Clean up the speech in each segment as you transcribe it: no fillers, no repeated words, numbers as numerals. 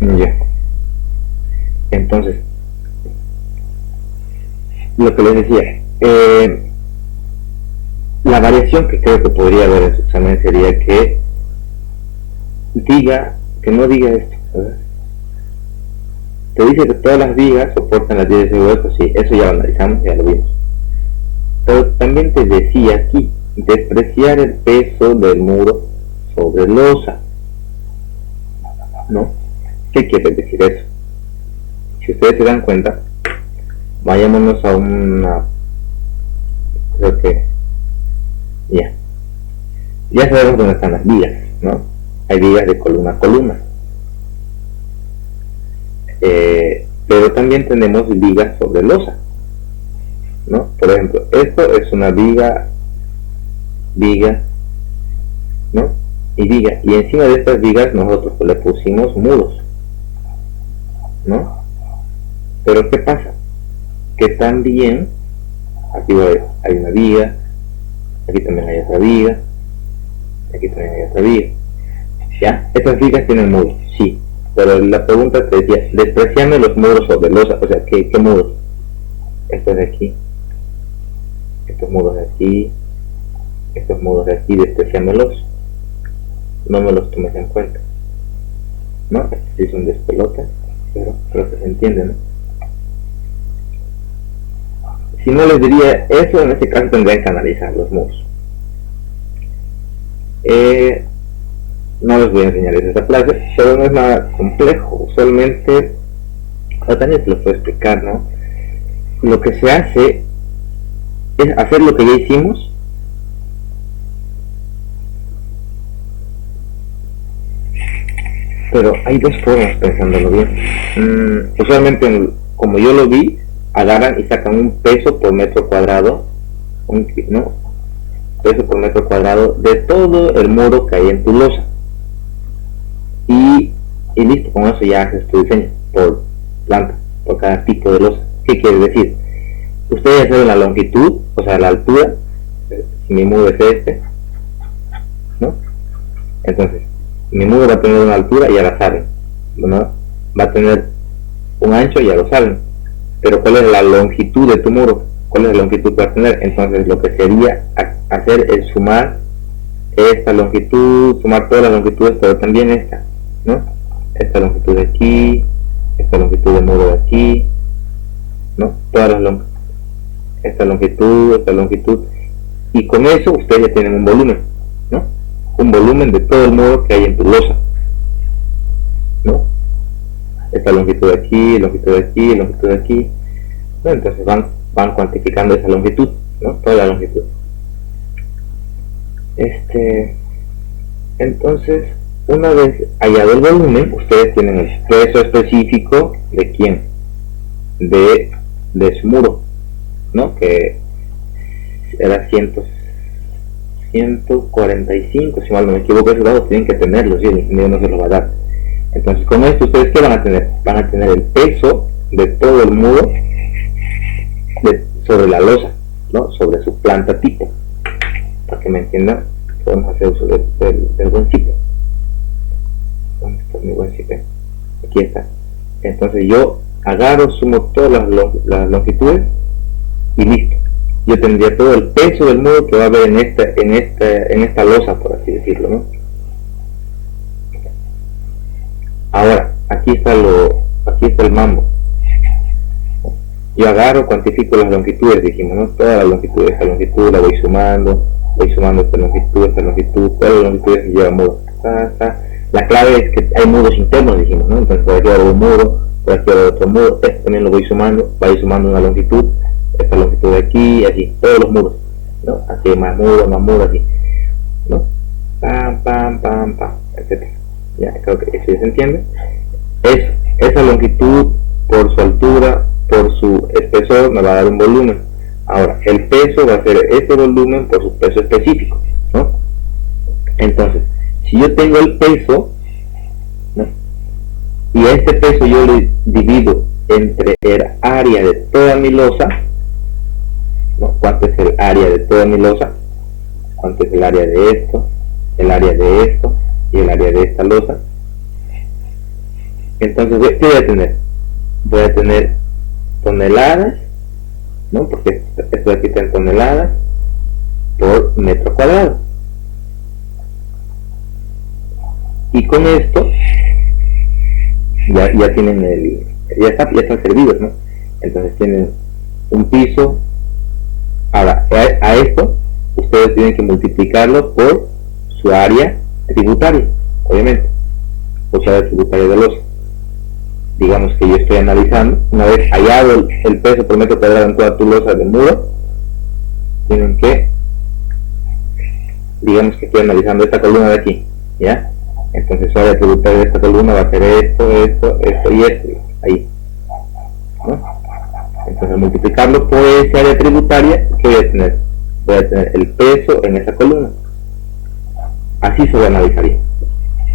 Ya. Entonces, lo que les decía, la variación que creo que podría haber en su examen sería que no diga esto, ¿verdad? Te dice que todas las vigas soportan las 10 de hueco, sí, eso ya lo analizamos, ya lo vimos. Pero también te decía aquí, despreciar el peso del muro sobre losa, ¿no? ¿Qué quiere decir eso? Si ustedes se dan cuenta, vayámonos a una, creo que, ya sabemos dónde están las vigas, ¿no? Hay vigas de columna a columna. Pero también tenemos vigas sobre losa, ¿no? Por ejemplo, esto es una viga, ¿no? Y encima de estas vigas nosotros le pusimos muros, ¿no? Pero ¿qué pasa? Que también aquí hay una viga, aquí también hay otra viga, aquí también hay otra viga. ¿Ya? Estas vigas tienen muros, sí. Pero la pregunta te decía, despreciando los muros sobre losa, o sea, ¿qué muros? Estos de aquí, estos muros de aquí, estos muros de aquí, despreciándolos, no me los tomes en cuenta, ¿no? Estos sí son despelotas, pero creo que se entiende, ¿no? Si no les diría eso, en este caso tendrían que analizar los muros. No les voy a enseñar esa clase, pero no es nada complejo. Usualmente, también se los puedo explicar, ¿no? Lo que se hace es hacer lo que ya hicimos, pero hay dos formas pensándolo bien. Usualmente, como yo lo vi, agarran y sacan un peso por metro cuadrado, ¿no? Peso por metro cuadrado de todo el muro que hay en tu losa. Y listo, con eso ya haces tu diseño por planta, por cada tipo de losa. ¿Qué quiere decir? Ustedes ya saben la longitud, o sea, la altura, si mi muro es este, ¿no? Entonces, mi muro va a tener una altura, ya la saben, ¿no? Va a tener un ancho, ya lo saben. Pero ¿cuál es la longitud de tu muro? ¿Cuál es la longitud que va a tener? Entonces, lo que sería hacer es sumar esta longitud, sumar todas las longitudes, pero también esta, ¿no? Esta longitud de aquí, esta longitud del muro de aquí, ¿no? Todas las esta longitud, y con eso ustedes ya tienen un volumen, ¿no? Un volumen de todo el muro que hay en tu losa, ¿no? Esta longitud de aquí, longitud de aquí, longitud de aquí, ¿no? Entonces van cuantificando esa longitud, ¿no? Toda la longitud. Entonces, una vez hallado el volumen, ustedes tienen el peso específico de quién, de su muro, ¿no? Que era 145, si mal no me equivoco. Esos datos tienen que tenerlos, y el ingeniero no se los va a dar. Entonces, con esto, ¿ustedes qué van a tener? Van a tener el peso de todo el muro sobre la losa, ¿no? Sobre su planta tipo. Para que me entiendan, podemos hacer uso del buen cipe. ¿Dónde está mi buen cipe? Aquí está. Entonces yo agarro, sumo todas las longitudes y listo. Yo tendría todo el peso del muro que va a haber en esta losa, por así decirlo, ¿no? Ahora, aquí está el mambo. Yo agarro, cuantifico las longitudes, dijimos, ¿no? Todas las longitudes, esta longitud la voy sumando esta longitud, todas las longitudes que lleva muro. La clave es que hay muros internos, dijimos, ¿no? Entonces por aquí hago un muro, por aquí hago otro muro, esto también lo voy sumando, va a ir sumando una longitud, esta longitud de aquí, así, todos los muros, ¿no? Así, más muro, así, ¿no? Pam, etc. Ya, creo que eso ya se entiende. Es esa longitud por su altura, por su espesor, me va a dar un volumen. Ahora, el peso va a ser ese volumen por su peso específico, ¿no? Entonces, si yo tengo el peso, ¿no? Y a este peso yo lo divido entre el área de toda mi losa, ¿no? ¿Cuánto es el área de toda mi losa? ¿Cuánto es el área de esto? El área de esto y el área de esta losa. Entonces, ¿qué voy a tener? Voy a tener toneladas, ¿no? Porque esto de aquí está en toneladas por metro cuadrado. Y con esto ya tienen ya están servidos, ¿no? Entonces tienen un piso. Ahora, a esto ustedes tienen que multiplicarlo por su área tributaria, obviamente, o su área tributaria de losa. Digamos que yo estoy analizando, una vez hallado el peso por metro cuadrado en toda tu losa de muro, tienen que, digamos que estoy analizando esta columna de aquí, ¿ya? Entonces su área tributaria de esta columna va a ser esto y esto, ahí, ¿no? Entonces al multiplicarlo por esa área tributaria, ¿qué voy a tener? Voy a tener el peso en esa columna. Así se analizaría.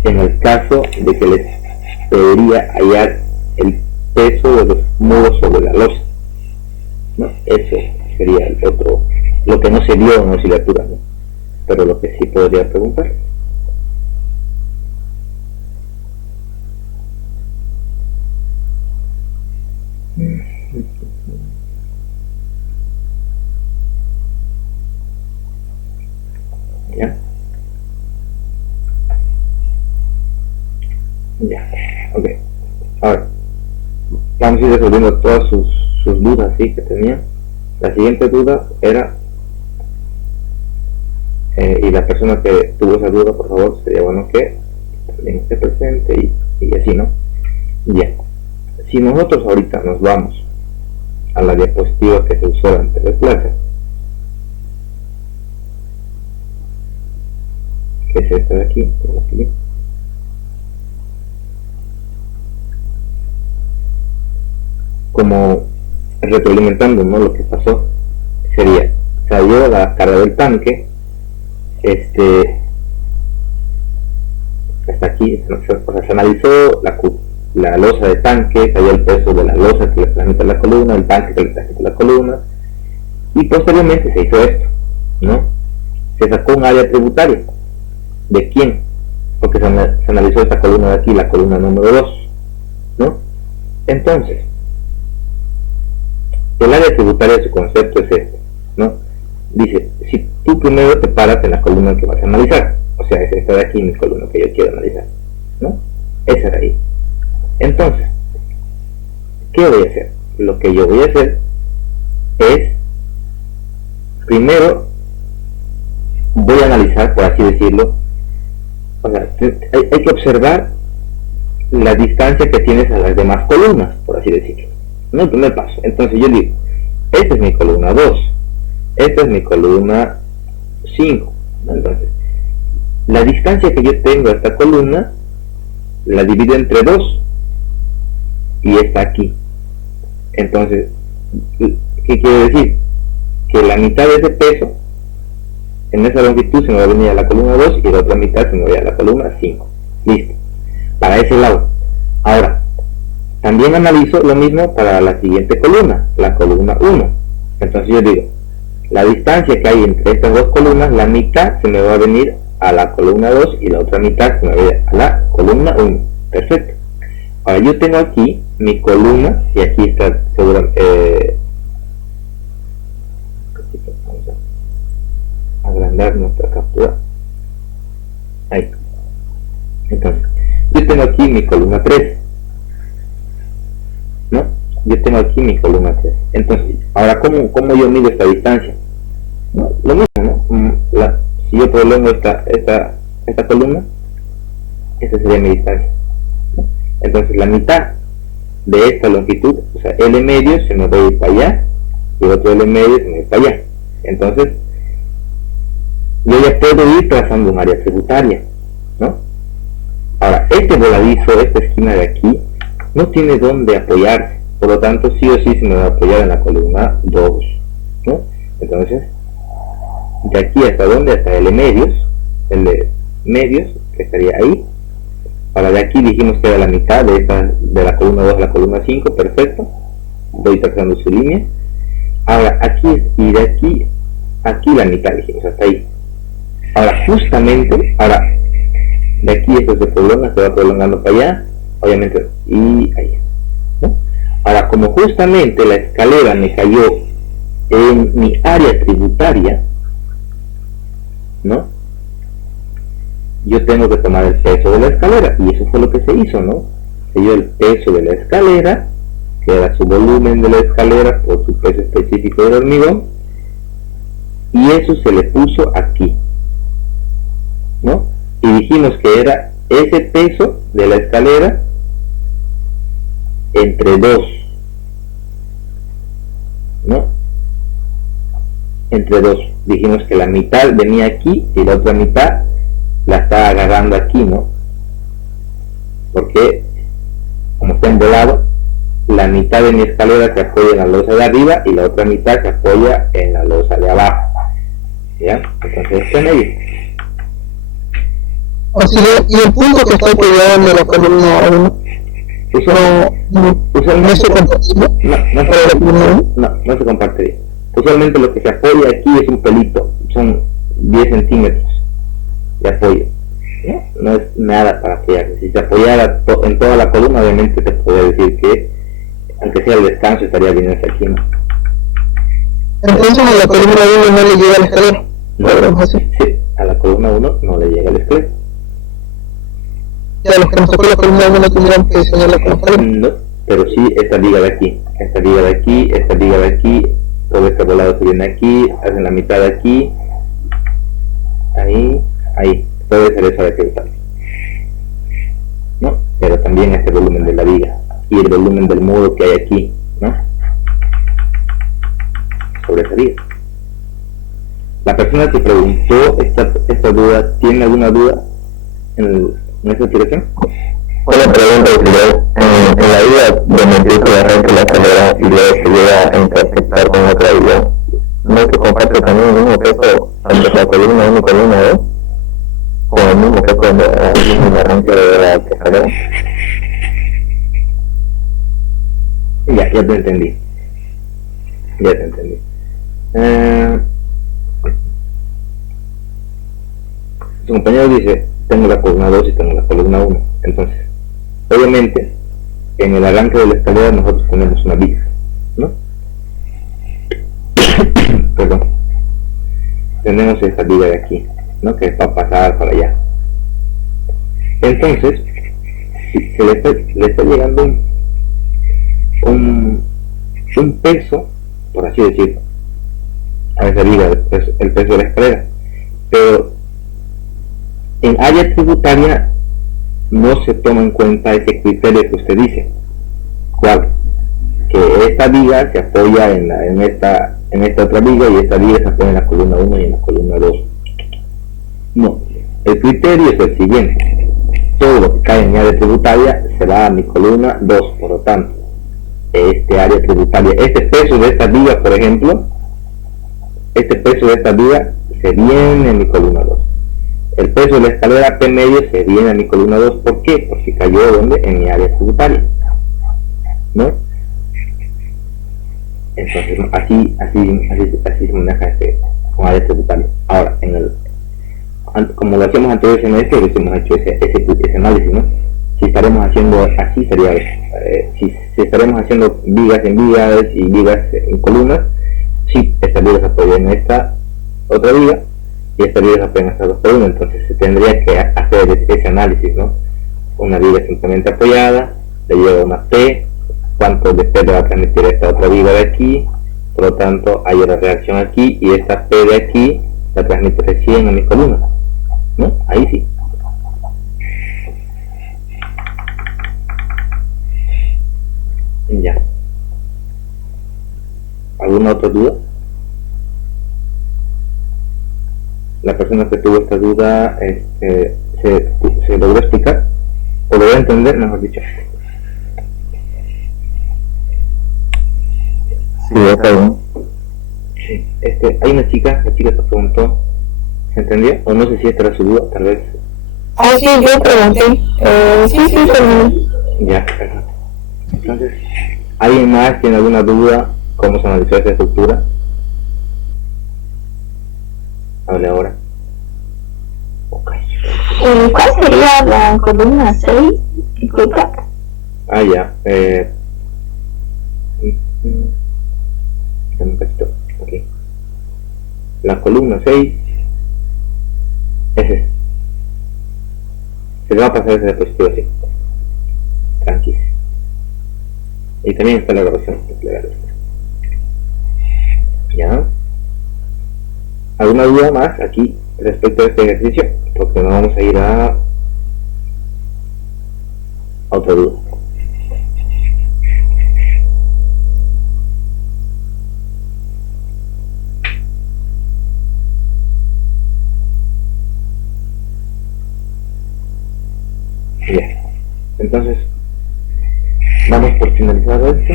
En el caso de que les debería hallar el peso de los muros sobre la losa, ¿no? Eso sería el otro, lo que no se vio en la oscilatura, ¿no? Pero lo que sí podría preguntar. ¿Ya? Ya, ok. Ahora, vamos a ir resolviendo todas sus dudas, ¿sí? Que tenían. La siguiente duda era, y la persona que tuvo esa duda, por favor, sería bueno que también esté presente y así, ¿no? Ya. Si nosotros ahorita nos vamos a la diapositiva que se usó antes de clase, que es esta de aquí, como retroalimentando, ¿no? Lo que pasó sería, salió la carga del tanque, hasta aquí, o sea, se analizó la losa de tanque, salió el peso de la losa que le transmite la columna, el tanque que le transmite la columna, y posteriormente se hizo esto, ¿no? Se sacó un área tributaria. ¿De quién? Porque se analizó esta columna de aquí, la columna número 2, ¿no? Entonces, el área tributaria de su concepto es este, ¿no? Dice, si tú primero te paras en la columna que vas a analizar, o sea, es esta de aquí mi columna que yo quiero analizar, ¿no? Esa de ahí. Entonces, ¿qué voy a hacer? Lo que yo voy a hacer es, primero, voy a analizar, por así decirlo, o sea, hay que observar la distancia que tienes a las demás columnas, por así decirlo, ¿no? El primer paso. Entonces yo digo, esta es mi columna 2, esta es mi columna 5, ¿no? Entonces, la distancia que yo tengo a esta columna la divido entre 2 y está aquí. Entonces, ¿qué quiere decir? Que la mitad de ese peso en esa longitud se me va a venir a la columna 2 y la otra mitad se me va a la columna 5. Listo. Para ese lado. Ahora, también analizo lo mismo para la siguiente columna, la columna 1. Entonces yo digo, la distancia que hay entre estas dos columnas, la mitad se me va a venir a la columna 2 y la otra mitad se me va a venir a la columna 1. Perfecto. Ahora yo tengo aquí mi columna, y aquí está seguramente, vamos a agrandar nuestra captura. Ahí. Entonces, yo tengo aquí mi columna 3, ¿no? Yo tengo aquí mi columna 3. Entonces, ahora, ¿cómo yo mido esta distancia? ¿No? Lo mismo, ¿no? Si yo prolongo esta columna, esa sería mi distancia, ¿no? Entonces, la mitad de esta longitud, o sea, L medio se me va a ir para allá, y el otro L medio se me va a ir para allá. Entonces, yo ya puedo ir trazando un área tributaria, ¿no? Ahora, este voladizo, esta esquina de aquí, no tiene dónde apoyarse, por lo tanto, sí o sí se me va a apoyar en la columna 2, ¿no? Entonces, de aquí hasta donde, hasta L medios, que estaría ahí. Ahora, de aquí dijimos que era la mitad de la columna 2 a la columna 5, perfecto. Voy trazando su línea. Ahora, aquí y de aquí la mitad, dijimos, hasta ahí. Ahora, justamente, de aquí esto se prolonga, se va prolongando para allá. obviamente, y ahí, ¿no? Ahora, como justamente la escalera me cayó en mi área tributaria, ¿no? Yo tengo que tomar el peso de la escalera, y eso fue lo que se hizo, ¿no? Se dio el peso de la escalera, que era su volumen de la escalera por su peso específico del hormigón, y eso se le puso aquí, ¿no? Y dijimos que era ese peso de la escalera entre dos, ¿no? Entre dos. Dijimos que la mitad venía aquí y la otra mitad la estaba agarrando aquí, ¿no? Porque como está envolado, la mitad de mi escalera se apoya en la losa de arriba y la otra mitad se apoya en la losa de abajo, ¿ya? Entonces está en medio. O sea, y el punto que está apoyado de la columna 1 no se compartiría. No se compartiría. Usualmente lo que se apoya aquí es un pelito, son 10 centímetros de apoyo, ¿no? No es nada para apoyarse. Si se apoyara en toda la columna, obviamente se podría decir que, aunque sea el descanso, estaría bien aquí, ¿no? Entonces a la columna 1 no le llega la escalera. No, sí, a la columna 1 no le llega el escalera. Ya los que nos tocó la columna 1 no tendrían que diseñarla con escalera. No, pero sí esta liga de aquí, esta liga de aquí, esta liga de aquí, todo este volado se viene aquí, hacen la mitad de aquí, ahí, puede ser esa de tributar, ¿no? Pero también este volumen de la viga y el volumen del muro que hay aquí, ¿no? Sobre esa viga. La persona que preguntó esta duda, ¿tiene alguna duda en esta explicación? Una pregunta, en la vida donde empiezo a arranque la escalera y luego se llega a intersectar con otra vida, ¿no se comparte también el mismo peso entre la columna 1 y columna 2? ¿Con el mismo peso en el arranque de la escalera? Ya te entendí. Su compañero dice, tengo la columna 2 y tengo la columna 1. Entonces, obviamente, en el arranque de la escalera nosotros ponemos una viga, ¿no? Perdón. Tenemos esta viga de aquí, ¿no? Que es para pasar para allá. Entonces, si se le está llegando un peso, por así decirlo, a esa viga, el peso de la escalera, pero en área tributaria no se toma en cuenta ese criterio que usted dice. ¿Cuál? Que esta viga se apoya en esta otra viga y esta viga se apoya en la columna 1 y en la columna 2. No, el criterio es el siguiente: todo lo que cae en mi área tributaria se va a mi columna 2, por lo tanto, este área tributaria, este peso de esta viga, por ejemplo, este peso de esta viga se viene en mi columna 2. El peso de la escalera P medio se viene a mi columna 2. ¿Por qué? Porque cayó ¿dónde? En mi área tributaria, ¿no? Entonces, así se maneja con área tributaria. Ahora, como lo hacíamos anteriormente, hemos hecho ese análisis, ¿no? Si estaremos haciendo así, sería si estaremos haciendo vigas en vigas y vigas en columnas, sí, esta viga se apoya en esta otra viga y esta viga se apoya en esta otra columna. Entonces se tendría que hacer ese análisis, ¿no? Una viga simplemente apoyada, le lleva una P, cuánto de P le va a transmitir esta otra viga de aquí, por lo tanto hay una reacción aquí y esta P de aquí la transmite recién a mi columna, ¿no? Ahí sí. Ya. ¿Alguna otra duda? La persona que tuvo esta duda se logró explicar o logró entender, mejor dicho. Sí, está bien. Sí. Hay una chica, la chica te preguntó, ¿se entendió? O no sé si esta era su duda, tal vez. Sí, yo pregunté. Sí, pero... Ya, perfecto. Entonces, ¿alguien más tiene alguna duda? ¿Cómo se analizó esa estructura? Hable ahora. Ok. ¿Cuál sería la columna 6? Disculpa. Ya. Un cachito. Ok. La columna 6 es ese. Se le va a pasar ese diapositivo así. Tranquilo. Y también está la grabación. ¿Ya? ¿Alguna duda más aquí respecto a este ejercicio? Porque no vamos a ir a otra duda. Bien. Entonces, vamos por finalizado esto.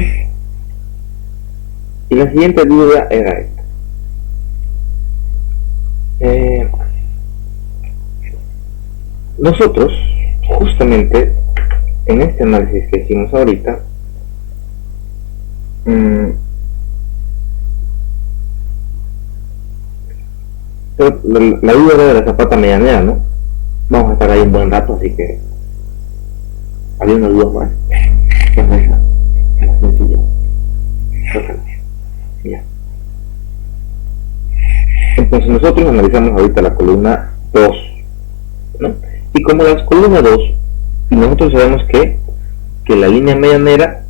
Y la siguiente duda era esta. Nosotros, justamente, en este análisis que hicimos ahorita, la duda era de la zapata medianera, ¿no? Vamos a estar ahí un buen rato, así que había una duda más. Es más sencilla. Ya. Entonces nosotros analizamos ahorita la columna 2, ¿no? Y como la columna 2, nosotros sabemos que la línea medianera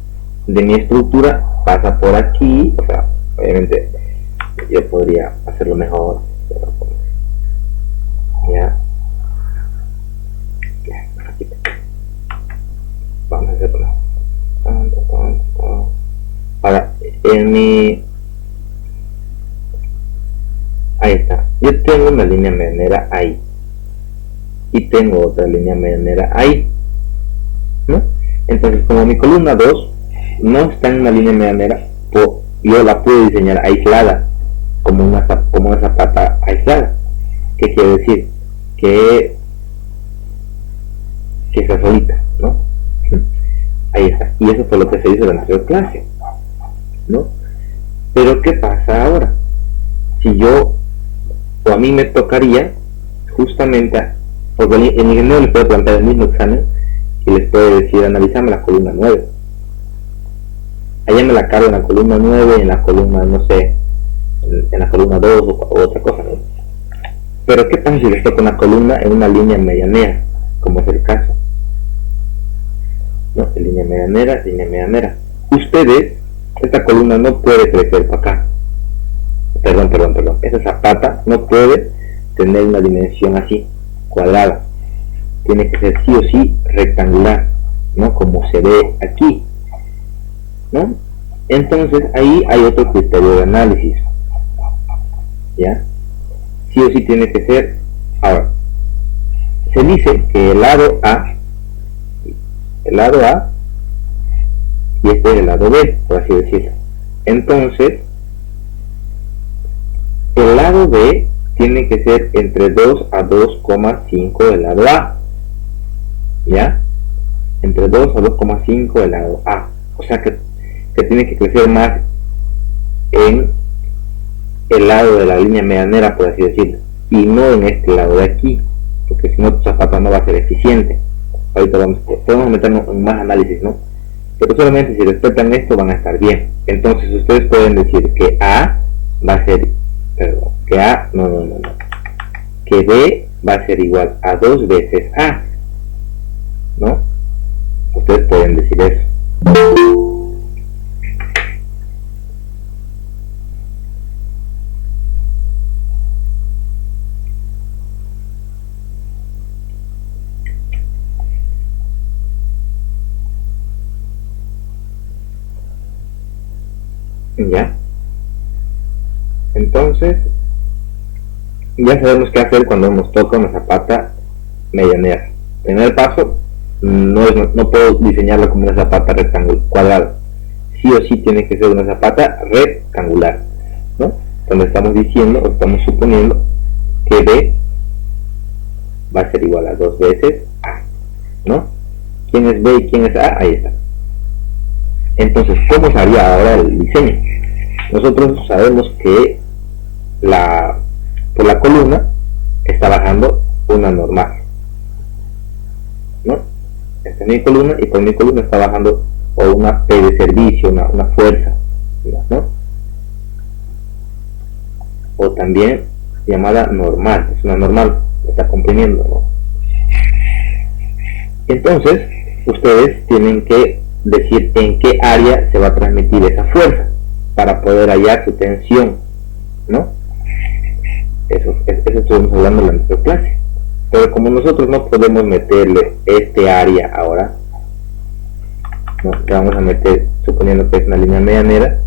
de mi estructura pasa por aquí, o sea, obviamente yo podría hacerlo mejor, pero ya. Vamos a hacerlo. Ahora, en mi... Ahí está. Yo tengo una línea medianera ahí. Y tengo otra línea medianera ahí, ¿no? Entonces, como mi columna 2 no está en una línea medianera, yo la puedo diseñar aislada, como una zapata aislada. ¿Qué quiere decir? Que está solita, ¿no? Ahí está. Y eso fue lo que se hizo en la anterior clase, ¿no? Pero ¿qué pasa ahora? Si yo, o a mí me tocaría, justamente, porque el ingeniero les puede plantear el mismo examen y les puede decir, analizame la columna 9. Allá me la cargo en la columna 9 y en la columna, no sé, en la columna 2 o otra cosa, ¿no? Pero ¿qué pasa si les toca una columna en una línea medianera, como es el caso? ¿No? Línea medianera. Ustedes, esta columna no puede crecer para acá. Perdón. Esa zapata no puede tener una dimensión así, cuadrada. Tiene que ser sí o sí rectangular, ¿no? Como se ve aquí, ¿no? Entonces ahí hay otro criterio de análisis, ¿ya? Sí o sí tiene que ser. Ahora, se dice que el lado A y este es el lado B, por así decirlo. Entonces, el lado B tiene que ser entre 2 a 2,5 del lado A, ¿ya? Entre 2 a 2,5 del lado A. O sea que tiene que crecer más en el lado de la línea medianera, por así decirlo, y no en este lado de aquí, porque si no tu zapata no va a ser eficiente. Ahorita podemos meternos en más análisis, ¿no? Pero solamente si respetan esto van a estar bien. Entonces ustedes pueden decir que A va a ser, que B va a ser igual a 2 veces A, ¿no? Ustedes pueden decir eso. ¿Ya? Entonces, ya sabemos qué hacer cuando nos toca una zapata medianera. Primer paso, no puedo diseñarla como una zapata rectangular, cuadrada. Sí o sí tiene que ser una zapata rectangular, ¿no? Donde estamos diciendo, o estamos suponiendo que B va a ser igual a 2 veces A, ¿no? ¿Quién es B y quién es A? Ahí está. Entonces, ¿cómo se haría ahora el diseño? Nosotros sabemos que por la columna está bajando una normal, ¿no? Esta es mi columna y por mi columna está bajando o una P de servicio, una fuerza, ¿no? O también llamada normal, es una normal, está comprimiendo, ¿no? Entonces, ustedes tienen que decir en qué área se va a transmitir esa fuerza para poder hallar su tensión, ¿no? Eso estuvimos hablando en la anterior clase. Pero como nosotros no podemos meterle este área ahora, ¿no? Le vamos a meter, suponiendo que es una línea medianera,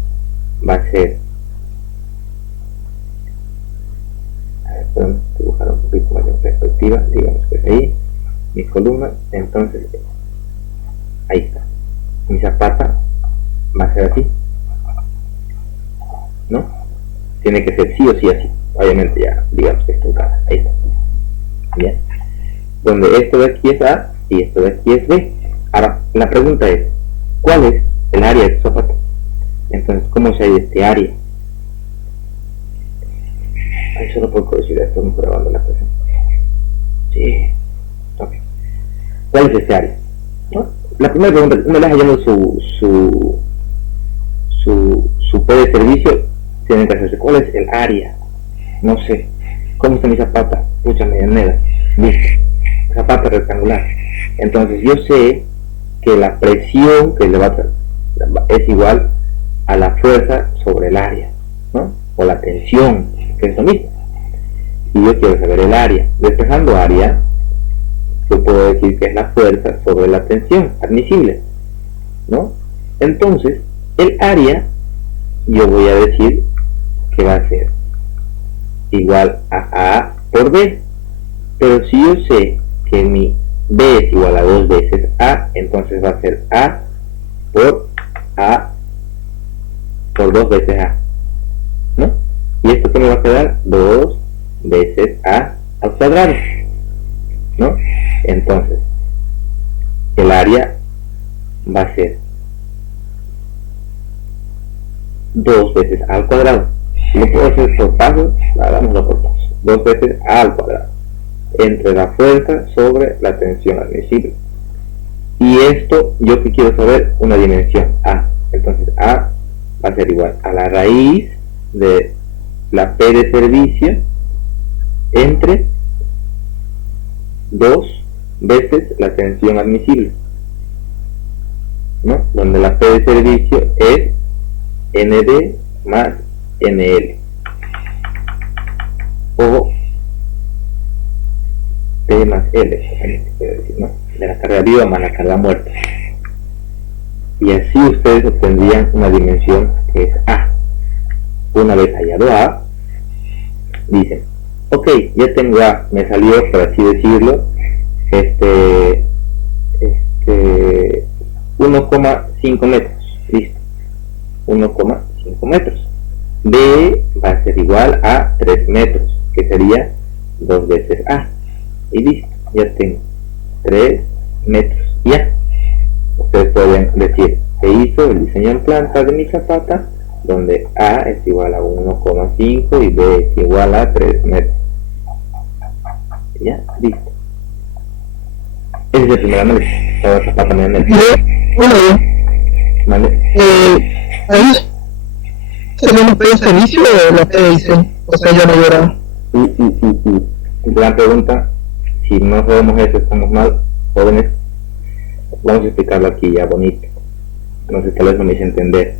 va a ser, a ver, podemos dibujar un poquito más en perspectiva, digamos que es ahí, mi columna, entonces, ahí está, mi zapata va a ser así, ¿no? Tiene que ser sí o sí así, obviamente ya, digamos que es truncada, ahí está. Bien, donde esto de aquí es A y esto de aquí es B. Ahora, la pregunta es, ¿cuál es el área de tu zapato? Entonces, ¿cómo se halla este área? Ay, solo por curiosidad, estamos grabando la presión. Sí, ok. ¿Cuál es este área? ¿No? La primera pregunta, una vez hallando su P de servicio, tienen que hacerse, ¿cuál es el área? No sé. ¿Cómo está mi zapata? Mucha medianera. Listo. Zapata rectangular. Entonces yo sé que la presión que le va a es igual a la fuerza sobre el área, ¿no? O la tensión, que es lo mismo. Y yo quiero saber el área. Despejando área, yo puedo decir que es la fuerza sobre la tensión admisible, ¿no? Entonces, el área, yo voy a decir que va a ser igual a A por B, pero si yo sé que mi B es igual a 2 veces A, entonces va a ser A por 2 veces A, ¿no? Y esto que me va a quedar 2 veces A al cuadrado, ¿no? Entonces el área va a ser 2 veces A al cuadrado. Lo puedo hacer por pasos, hagámoslo por pasos. 2 veces A al cuadrado entre la fuerza sobre la tensión admisible. Y esto, yo que quiero saber, una dimensión A. Entonces A va a ser igual a la raíz de la P de servicio entre 2 veces la tensión admisible, ¿no? Donde la P de servicio es ND más NL, o P más L, ¿no? De la carga viva más la carga muerta. Y así ustedes obtendrían una dimensión que es A. Una vez hallado A, dicen, ok, ya tengo A, me salió, por así decirlo, 1,5 metros, listo, 1,5 metros. B va a ser igual a 3 metros, que sería 2 veces A, y listo, ya tengo 3 metros, ya. Ustedes podrían decir, se hizo el diseño en planta de mi zapata, donde A es igual a 1,5 y B es igual a 3 metros. Ya, listo. Ese es el primer análisis. Ahora zapata medianera. Bueno, ¿Vale? ahí sería una P de servicio o la P de diseño, o sea, ya no llora. Gran pregunta. Si no sabemos eso, estamos mal, jóvenes. Vamos a explicarlo aquí ya bonito. No sé, tal vez no me hice entender.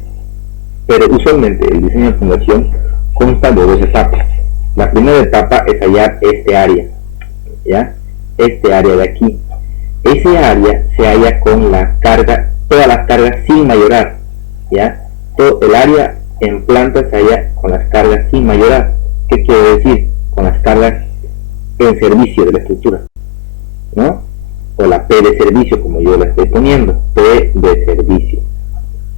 Pero usualmente el diseño de fundación consta de 2 etapas. La primera etapa es hallar este área, ¿ya? Este área de aquí. Ese área se halla con la carga, todas las cargas sin mayorar, ¿ya? Todo el área en planta se halla con las cargas sin mayorar. ¿Qué quiere decir? Con las cargas en servicio de la estructura, ¿no? O la P de servicio, como yo la estoy poniendo, P de servicio,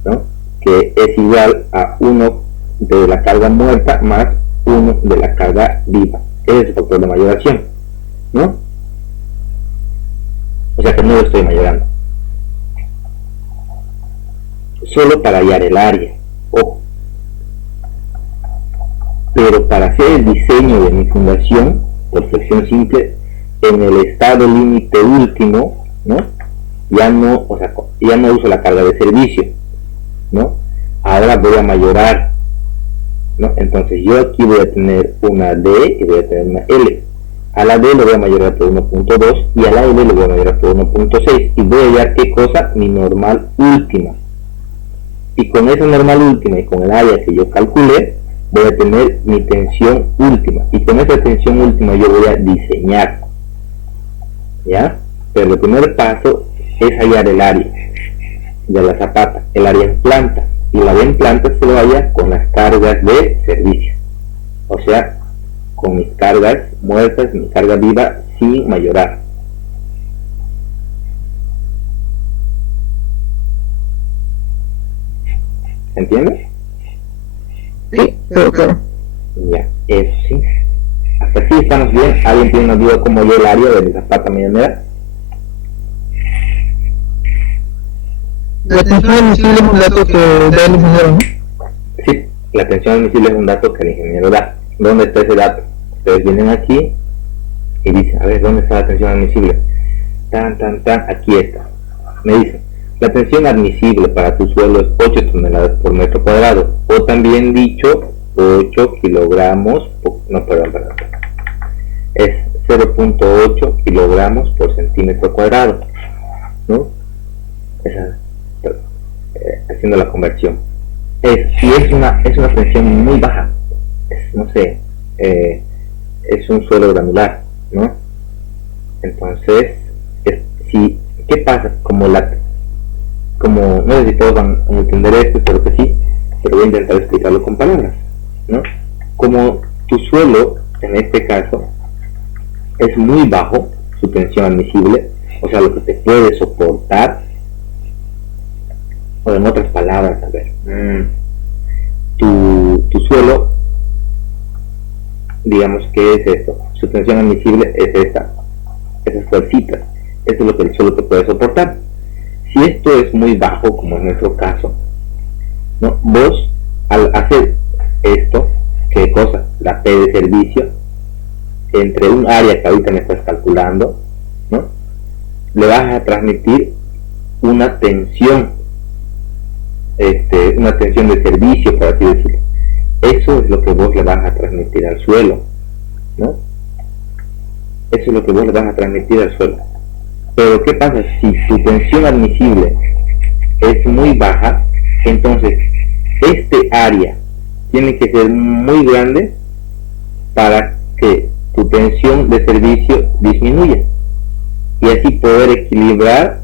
¿no? Que es igual a 1 de la carga muerta más 1 de la carga viva. Ese es el factor de mayoración, ¿no? O sea que no lo estoy mayorando. Solo para hallar el área. Ojo. Pero para hacer el diseño de mi fundación, por flexión simple, en el estado límite último, ¿no? ya no, o sea, ya no uso la carga de servicio, ¿no? Ahora voy a mayorar, ¿no? Entonces yo aquí voy a tener una D y voy a tener una L. A la D le voy a mayorar por 1.2 y a la L le voy a mayorar por 1.6 y voy a hallar qué cosa, mi normal última. Y con esa normal última y con el área que yo calculé, voy a tener mi tensión última. Y con esa tensión última yo voy a diseñar, ¿ya? Pero el primer paso es hallar el área de la zapata, el área en planta. Y la área en planta se lo halla con las cargas de servicio. O sea, con mis cargas muertas, mi carga viva, sin mayorar. ¿Entiendes? Sí, pero claro. Ya, eso sí. Hasta aquí estamos bien. ¿Alguien tiene una duda cómo yo el área de mi zapata medianera? La tensión admisible es un dato que da el ingeniero, ¿no? Sí, la tensión admisible es un dato que el ingeniero da. ¿Dónde está ese dato? Ustedes vienen aquí y dicen, a ver, ¿dónde está la tensión admisible? Aquí está. Me dicen, la tensión admisible para tu suelo es 8 toneladas por metro cuadrado, o también dicho 8 kilogramos, es 0.8 kilogramos por centímetro cuadrado, ¿no? Haciendo la conversión. Si es una tensión muy baja, no sé, es un suelo granular, ¿no? Entonces, ¿qué pasa? Como no sé si todos van a entender esto, espero que sí, pero voy a intentar explicarlo con palabras, ¿no? Como tu suelo, en este caso, es muy bajo, su tensión admisible, o sea, lo que te puede soportar, o en otras palabras, a ver, tu suelo, digamos que es esto, su tensión admisible es esas fuercitas, eso es lo que el suelo te puede soportar. Si esto es muy bajo, como en nuestro caso, ¿no? Vos, al hacer esto, ¿qué cosa? La P de servicio, entre un área que ahorita me estás calculando, ¿no? Le vas a transmitir una tensión de servicio, por así decirlo. Eso es lo que vos le vas a transmitir al suelo, ¿no? Eso es lo que vos le vas a transmitir al suelo. Pero ¿qué pasa? Si tu tensión admisible es muy baja, entonces este área tiene que ser muy grande para que tu tensión de servicio disminuya y así poder equilibrar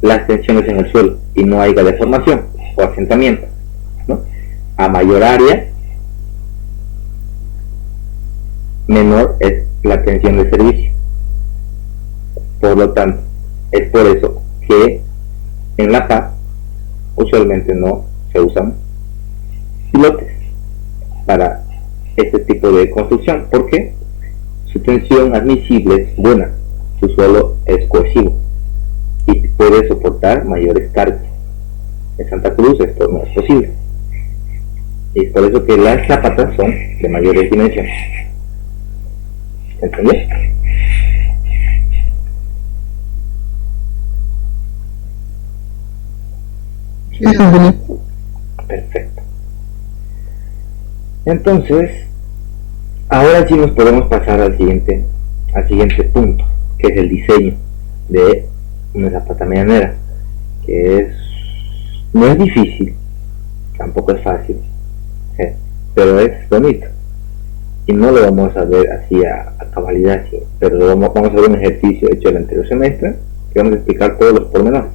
las tensiones en el suelo y no haya deformación o asentamiento, ¿no? A mayor área, menor es la tensión de servicio. Por lo tanto, es por eso que en la paz usualmente no se usan pilotes para este tipo de construcción, porque su tensión admisible es buena, su suelo es cohesivo y puede soportar mayores cargas. En Santa Cruz esto no es posible, y es por eso que las zapatas son de mayores dimensiones. ¿Entendés? Perfecto. Entonces, ahora sí nos podemos pasar al siguiente punto, que es el diseño de una zapata medianera, que no es difícil, tampoco es fácil, pero es bonito. Y no lo vamos a ver así a cabalidad, ¿sí? Pero vamos a ver un ejercicio hecho el anterior semestre, que vamos a explicar todos los pormenores.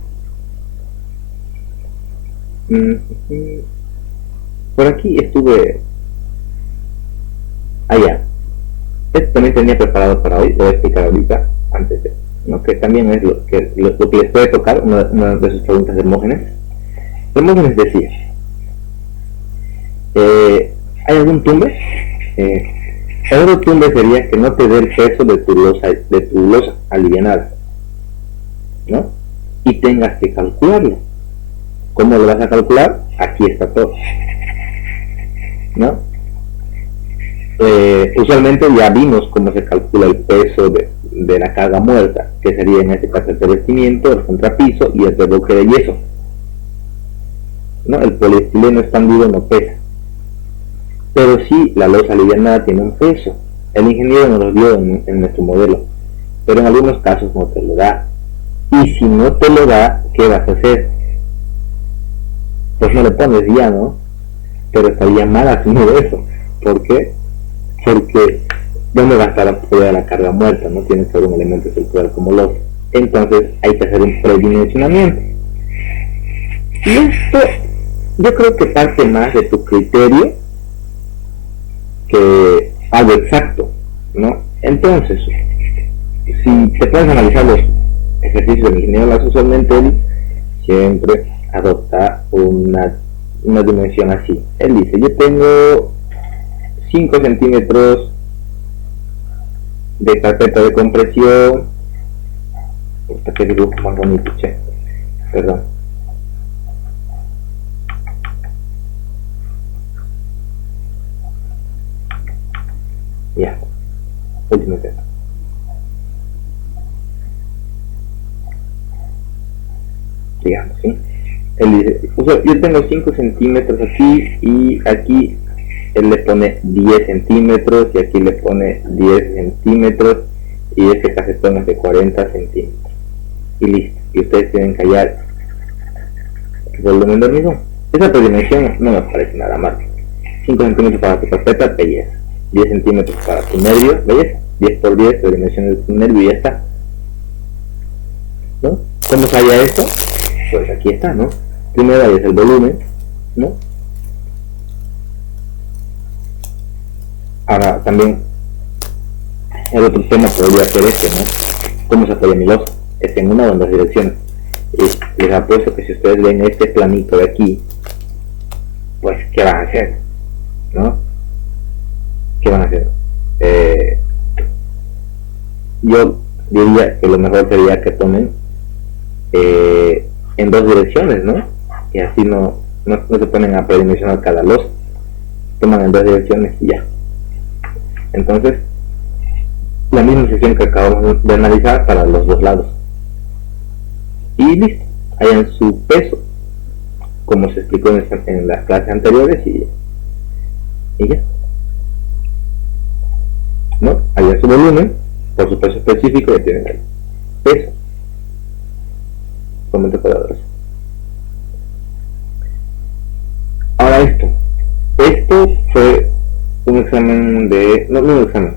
Por aquí estuve allá. Esto también tenía preparado para hoy, lo voy a explicar ahorita, antes de, ¿no? Que también es lo que les puede tocar, una de sus preguntas de Hermógenes. Hermógenes decía, ¿hay algún tumbe? El otro tumbe sería que no te dé el peso de tu losa alivianada, ¿no? Y tengas que calcularlo. ¿Cómo lo vas a calcular? Aquí está todo, ¿no? Usualmente ya vimos cómo se calcula el peso de de la carga muerta, que sería en este caso el revestimiento, el contrapiso y el bloque de yeso, ¿no? El poliestileno expandido no pesa, pero sí la losa alivianada tiene un peso. El ingeniero nos lo dio en nuestro modelo, pero en algunos casos no te lo da. Y si no te lo da, ¿qué vas a hacer? Pues no le pones ya, ¿no? Pero estaría mal haciendo eso. ¿Por qué? Porque ¿dónde va a estar apoyada la carga muerta? No tiene que ser un elemento estructural como los. Entonces hay que hacer un predimensionamiento. Y esto yo creo que parte más de tu criterio que algo exacto, ¿no? Entonces, si te puedes analizar los ejercicios del ingeniero Lazo, usualmente él siempre adopta una dimensión así. Él dice, yo tengo 5 centímetros de carpeta de compresión. Esta que dibujo más bonito, che. Perdón. Ya. Última etapa. Digamos, ¿sí? Él dice, yo tengo 5 centímetros aquí y aquí él le pone 10 centímetros y aquí le pone 10 centímetros y este casetón es de 40 centímetros y listo, y ustedes tienen que hallar el volumen del mismo. Esa predimensión no me parece nada mal. 5 centímetros para tu carpeta, belleza. 10 centímetros para tu nervio, belleza. 10 por 10, predimensión de tu nervio y ya está, ¿no? ¿Cómo se halla esto? Pues aquí está, ¿no? Primero es el volumen, ¿no? Ahora también el otro tema podría ser este, ¿no? ¿Cómo se apoya mi losa? Es en una o en dos direcciones. Y les apuesto que si ustedes ven este planito de aquí, pues ¿qué van a hacer? ¿No? ¿Qué van a hacer? Yo diría que lo mejor sería que tomen en dos direcciones, ¿no? Y así no se ponen a predimensionar cada losa, toman en dos direcciones y ya. Entonces, la misma sección que acabamos de analizar para los dos lados. Y listo, hayan su peso, como se explicó en las clases anteriores y ya. ¿No? Hayan su volumen, por su peso específico ya tienen el peso. Comento cuadrados. Ahora esto fue un examen de, no un examen,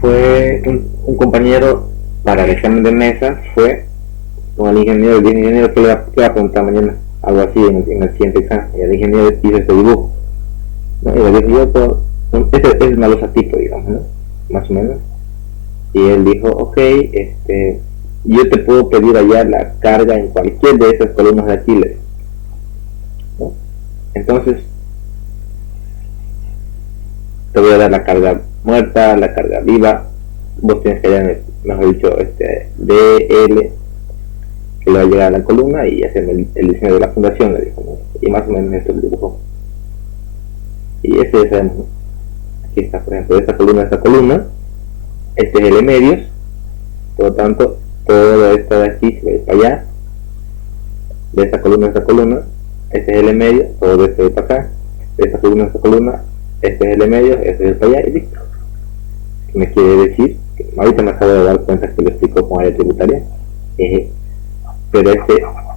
fue un compañero para el examen de mesa, fue con el ingeniero que le va a preguntar mañana, algo así en el siguiente examen, y el ingeniero hizo este dibujo, ¿no? Y le dije yo, este es una losa tipo, digamos, ¿no? Más o menos. Y él dijo, ok, yo te puedo pedir allá la carga en cualquier de esas columnas de Aquiles, ¿no? Entonces te voy a dar la carga muerta, la carga viva, vos tienes que hallar, mejor dicho, DL que le va a llegar a la columna y hacer el diseño de la fundación, le dijo, ¿no? Y más o menos esto lo dibujó. Y ya sabemos, ¿no? Aquí está, por ejemplo, esta columna, este es L medios, por lo tanto todo esto de aquí se va a ir para allá, de esta columna a esta columna, este es L medio, todo esto va para acá, de esta columna a esta columna, este es L medio, este es para allá y listo. ¿Qué me quiere decir? Que ahorita me acabo de dar cuenta que lo explico con área tributaria, pero esa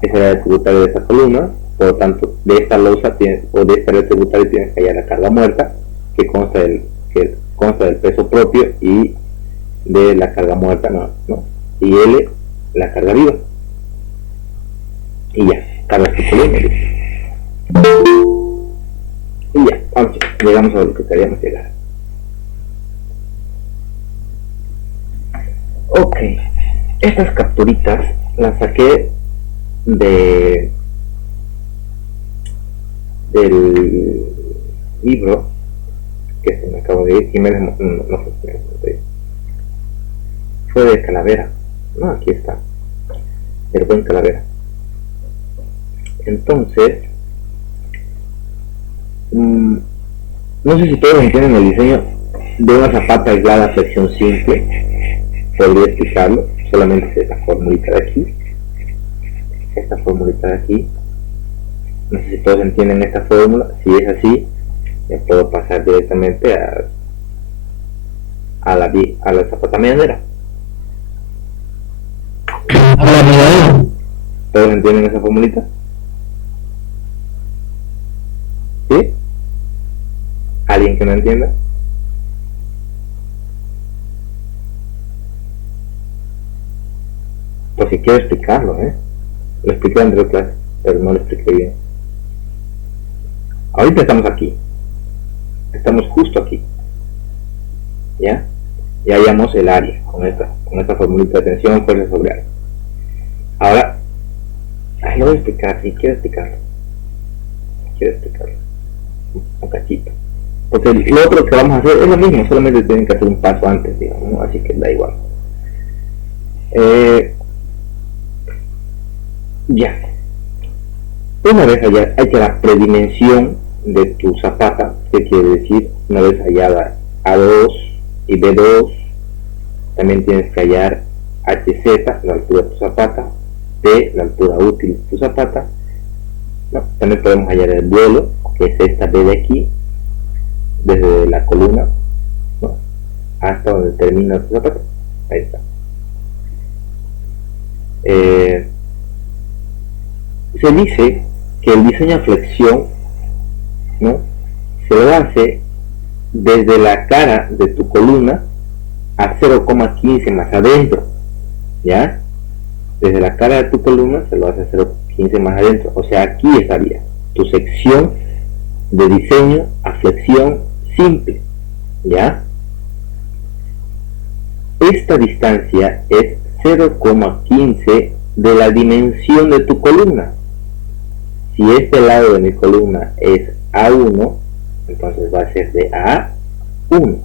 es la área tributaria de esta columna, por lo tanto de esta losa o de esta área tributaria tienes que hallar la carga muerta, que consta del peso propio y de la carga muerta, ¿no? Y L, la carga viva. Y ya, cargas tu columna. Y ya, vamos, llegamos a lo que queríamos llegar. Ok, estas capturitas las saqué del libro que se me acabó de ir, Jiménez, no fue Jiménez, fue de Calavera, no, aquí está, el buen Calavera. Entonces, no sé si todos entienden el diseño de una zapata aislada a flexión simple, podría explicarlo, solamente es esta formulita de aquí, no sé si todos entienden esta fórmula. Si es así, ya puedo pasar directamente a la zapata medianera. A la medida. ¿Todos entienden esa formulita? ¿Sí? ¿Alguien que no entienda? Pues si quiero explicarlo, lo expliqué en otra clase, pero no lo expliqué bien. Ahorita estamos aquí, estamos justo aquí, ¿ya? Ya hallamos el área con esta formulita de tensión, fuerza sobre área. Ahora, lo voy a explicar, sí, quiero explicarlo, un cachito. Porque lo otro que vamos a hacer es lo mismo, solamente tienen que hacer un paso antes, digamos, ¿no? Así que da igual. Ya. Una vez hecha la predimensión de tu zapata, que quiere decir, una vez hallada A2 y B2, también tienes que hallar HZ, la altura de tu zapata, T, la altura útil de tu zapata, ¿no? También podemos hallar el vuelo, que es esta B de aquí, desde la columna, ¿no?, hasta donde termina tu zapata. Ahí está. Se dice que el diseño a flexión, ¿no?, se lo hace desde la cara de tu columna a 0,15 más adentro, ¿ya? Desde la cara de tu columna se lo hace a 0,15 más adentro. O sea, aquí estaría tu sección de diseño a flexión simple, ¿ya? Esta distancia es 0,15 de la dimensión de tu columna. Si este lado de mi columna es A1, entonces va a ser de A1.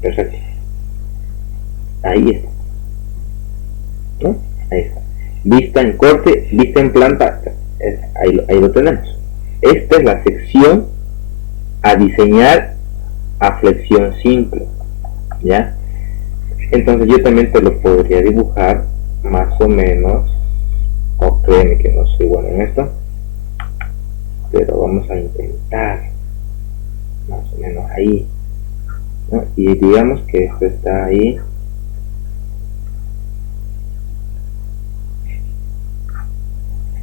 Perfecto. Ahí está, ¿no? Ahí está. Vista en corte, vista en planta, ahí lo tenemos. Esta es la sección a diseñar a flexión simple, ¿ya? Entonces yo también te lo podría dibujar más o menos, o créeme que no soy bueno en esto, pero vamos a intentar más o menos ahí, ¿no? Y digamos que esto está ahí,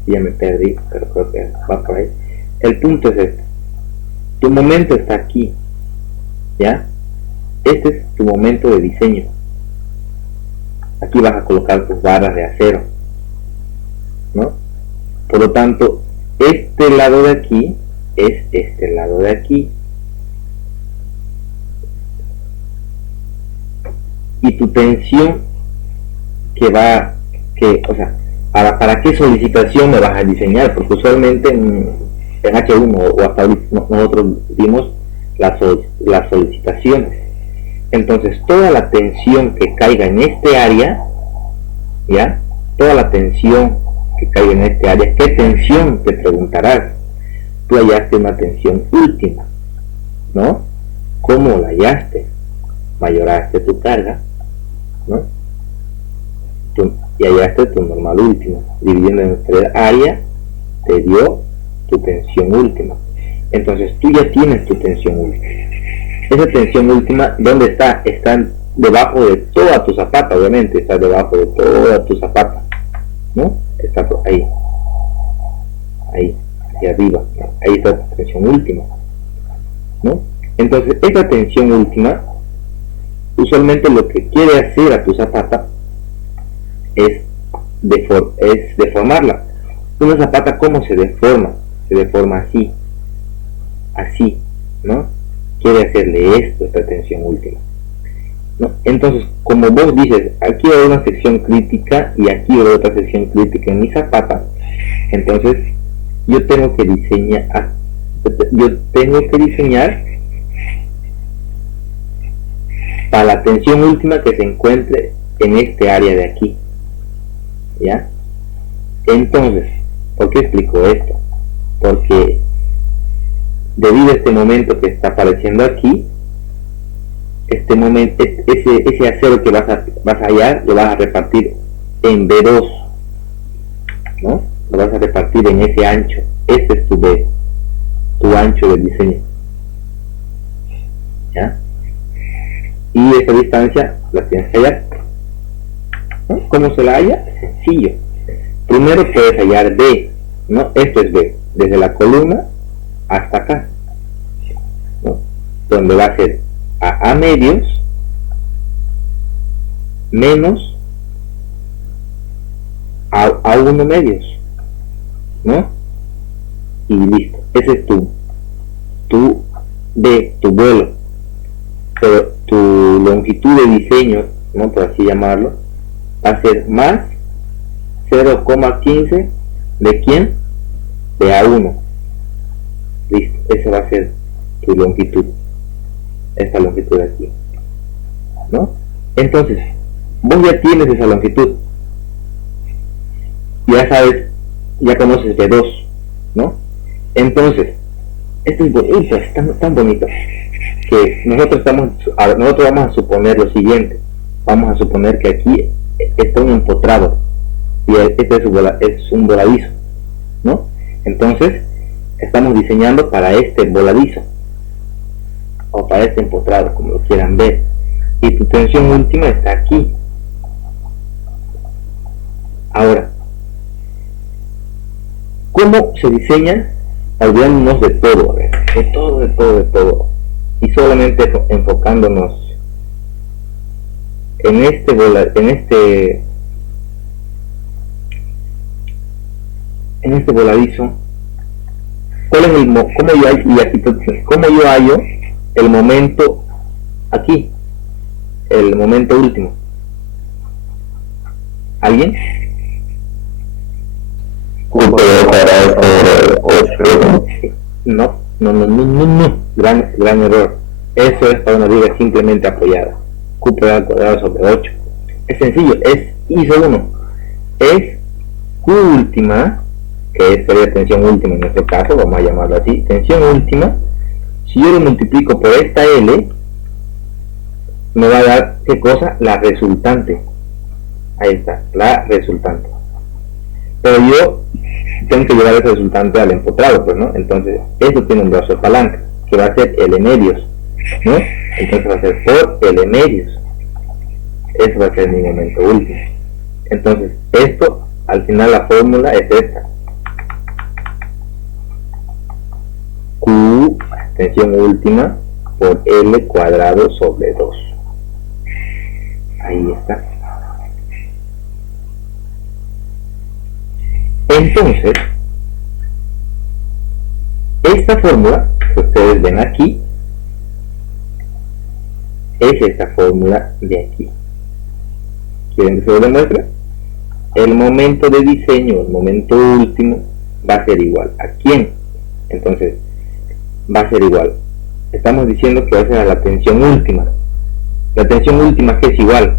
ya me perdí, pero creo que va por ahí. El punto es este: tu momento está aquí, ¿ya? Este es tu momento de diseño. Aquí vas a colocar tus barras de acero, ¿no? Por lo tanto, este lado de aquí es este lado de aquí, y tu tensión o sea, ¿para qué solicitación me vas a diseñar? Porque usualmente en H1 o hasta ahorita nosotros vimos las solicitaciones. Entonces toda la tensión que caiga en este área, ¿ya? Toda la tensión que caiga en este área, ¿qué tensión? Te preguntarás. Tú hallaste una tensión última, ¿no? ¿Cómo la hallaste? Mayoraste tu carga, ¿no? Y hallaste tu normal última. Dividiendo entre área, te dio tu tensión última. Entonces tú ya tienes tu tensión última. Esa tensión última, ¿dónde está? Está debajo de toda tu zapata, obviamente, está debajo de toda tu zapata, ¿no? Está ahí, hacia arriba, ¿no? Ahí está tu tensión última, ¿no? Entonces, esa tensión última, usualmente lo que quiere hacer a tu zapata es deformarla. Una zapata, ¿cómo se deforma? Se deforma así, ¿no? Quiere hacerle esto, esta tensión última, ¿no? Entonces, como vos dices, aquí hay una sección crítica y aquí hay otra sección crítica en mi zapata, entonces yo tengo que diseñar para la tensión última que se encuentre en este área de aquí, ¿ya? Entonces, ¿por qué explico esto? Porque debido a este momento que está apareciendo aquí, este momento, ese acero que vas a hallar, lo vas a repartir en B2, ¿no? Lo vas a repartir en ese ancho. Este es tu B, tu ancho del diseño, ¿ya? Y esa distancia la tienes que hallar, ¿no? ¿Cómo se la halla? Sencillo. Primero puedes hallar B, ¿no? Esto es B, desde la columna hasta acá, ¿no? Donde va a ser a medios menos a 1 medios, ¿no? Y listo. Ese es tu B, tu vuelo. Pero tu longitud de diseño, ¿no? Por así llamarlo, va a ser más 0,15 de quién? De A1. Listo. Esa va a ser tu longitud. Esta longitud de aquí, ¿no? Entonces, vos ya tienes esa longitud, ya sabes, ya conoces B2, ¿no? Entonces, esto es bonito, es tan bonito que nosotros vamos a suponer lo siguiente. Vamos a suponer que aquí está un empotrado y este es un voladizo, ¿no? Entonces, estamos diseñando para este voladizo o para este empotrado, como lo quieran ver, y tu tensión última está aquí. Ahora, ¿cómo se diseña? Olvidándonos de todo, de todo, y solamente enfocándonos en este voladizo. ¿Cuál es cómo yo hallo el momento aquí, el momento último? ¿Alguien? No, gran error. Eso es para una viga simplemente apoyada. Q al cuadrado sobre 8. Es sencillo, es ISO1. Es Q última, que sería tensión última en este caso, vamos a llamarlo así, tensión última. Si yo lo multiplico por esta L, me va a dar, ¿qué cosa? La resultante. Ahí está, la resultante. Pero yo tengo que llevar ese resultante al empotrado, pues, ¿no? Entonces, esto tiene un brazo de palanca, que va a ser L medios, ¿no? Entonces va a ser por L medios. Eso va a ser mi momento último. Entonces, esto, al final la fórmula es esta. Q, tensión última, por L cuadrado sobre 2. Ahí está. Entonces, esta fórmula que ustedes ven aquí es esta fórmula de aquí. ¿Quieren que se lo demuestre? El momento de diseño, el momento último, va a ser igual. ¿A quién? Entonces, va a ser igual. Estamos diciendo que va a ser a la tensión última. La tensión última, que es igual,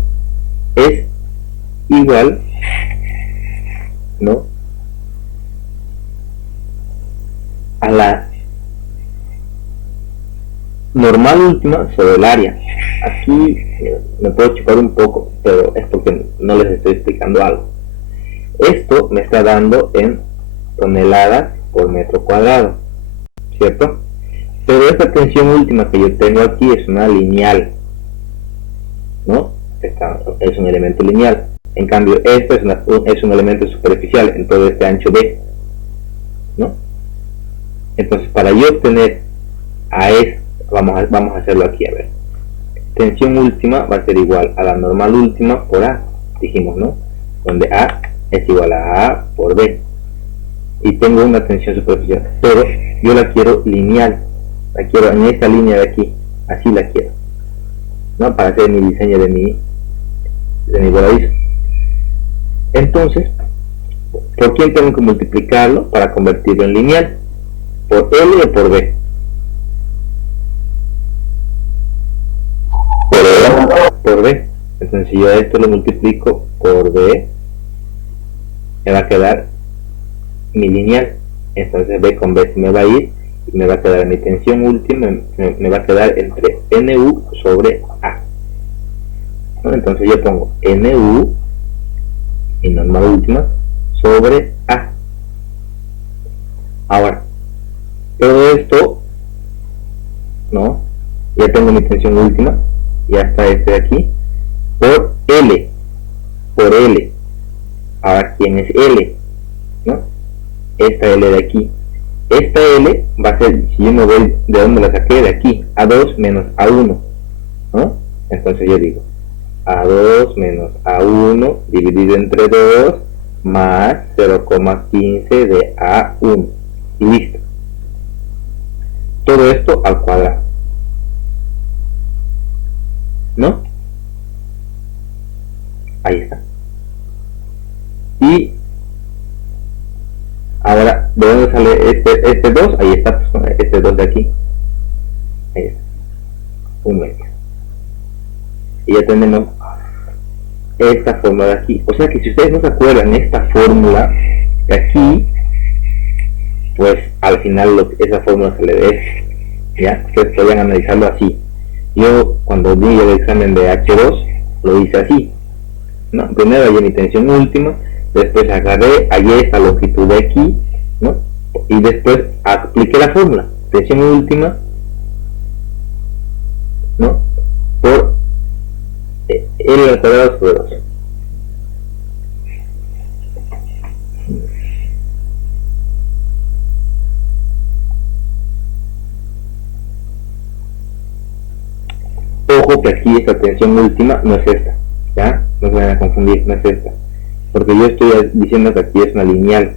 ¿no? A la normal última sobre el área. Aquí me puedo chocar un poco, pero es porque no les estoy explicando algo. Esto me está dando en toneladas por metro cuadrado, ¿cierto? Pero esta tensión última que yo tengo aquí es una lineal, ¿no? Es un elemento lineal. En cambio, esto es un elemento superficial en todo este ancho B, ¿no? Entonces, para yo obtener a esto, vamos a hacerlo aquí, a ver. Tensión última va a ser igual a la normal última por A, dijimos, ¿no? Donde A es igual a A por B. Y tengo una tensión superficial, pero yo la quiero lineal. La quiero en esta línea de aquí, así la quiero, ¿no? Para hacer mi diseño de mi voladizo. Entonces, ¿por quién tengo que multiplicarlo para convertirlo en lineal? ¿Por L o por B? Por B. Entonces, si yo esto lo multiplico por B, me va a quedar mi lineal. Entonces B con B se me va a ir me va a quedar mi tensión última, me va a quedar entre NU sobre A, ¿no? Entonces yo pongo NU, mi normal última, sobre A. Ahora, todo esto, ¿no? Ya tengo mi tensión última, ya está este de aquí, por L. Ahora, ¿quién es L? ¿No? Esta L de aquí. Esta L va a ser, si yo me voy de donde la saqué, de aquí, A2 menos A1, ¿no? Entonces yo digo, A2 menos A1 dividido entre 2 más 0,15 de A1. Y listo. Todo esto al cuadrado, ¿no? Ahí está. Y ahora, ¿de dónde sale este 2? Ahí está, pues, este 2 de aquí. Ahí está. 1/2. Y ya tenemos esta fórmula de aquí. O sea que si ustedes no se acuerdan esta fórmula de aquí, pues al final esa fórmula se le dé, ¿ya? Ustedes podrían analizarlo así. Yo cuando di el examen de H2 lo hice así, ¿no? Primero hallé mi tensión última, después agarré, hallé esta longitud de aquí, ¿no? Y después apliqué la fórmula, tensión última, ¿no? Por L al cuadrado sobre 2. Ojo que aquí esta tensión última no es esta, ¿ya? No se van a confundir, no es esta. Porque yo estoy diciendo que aquí es una lineal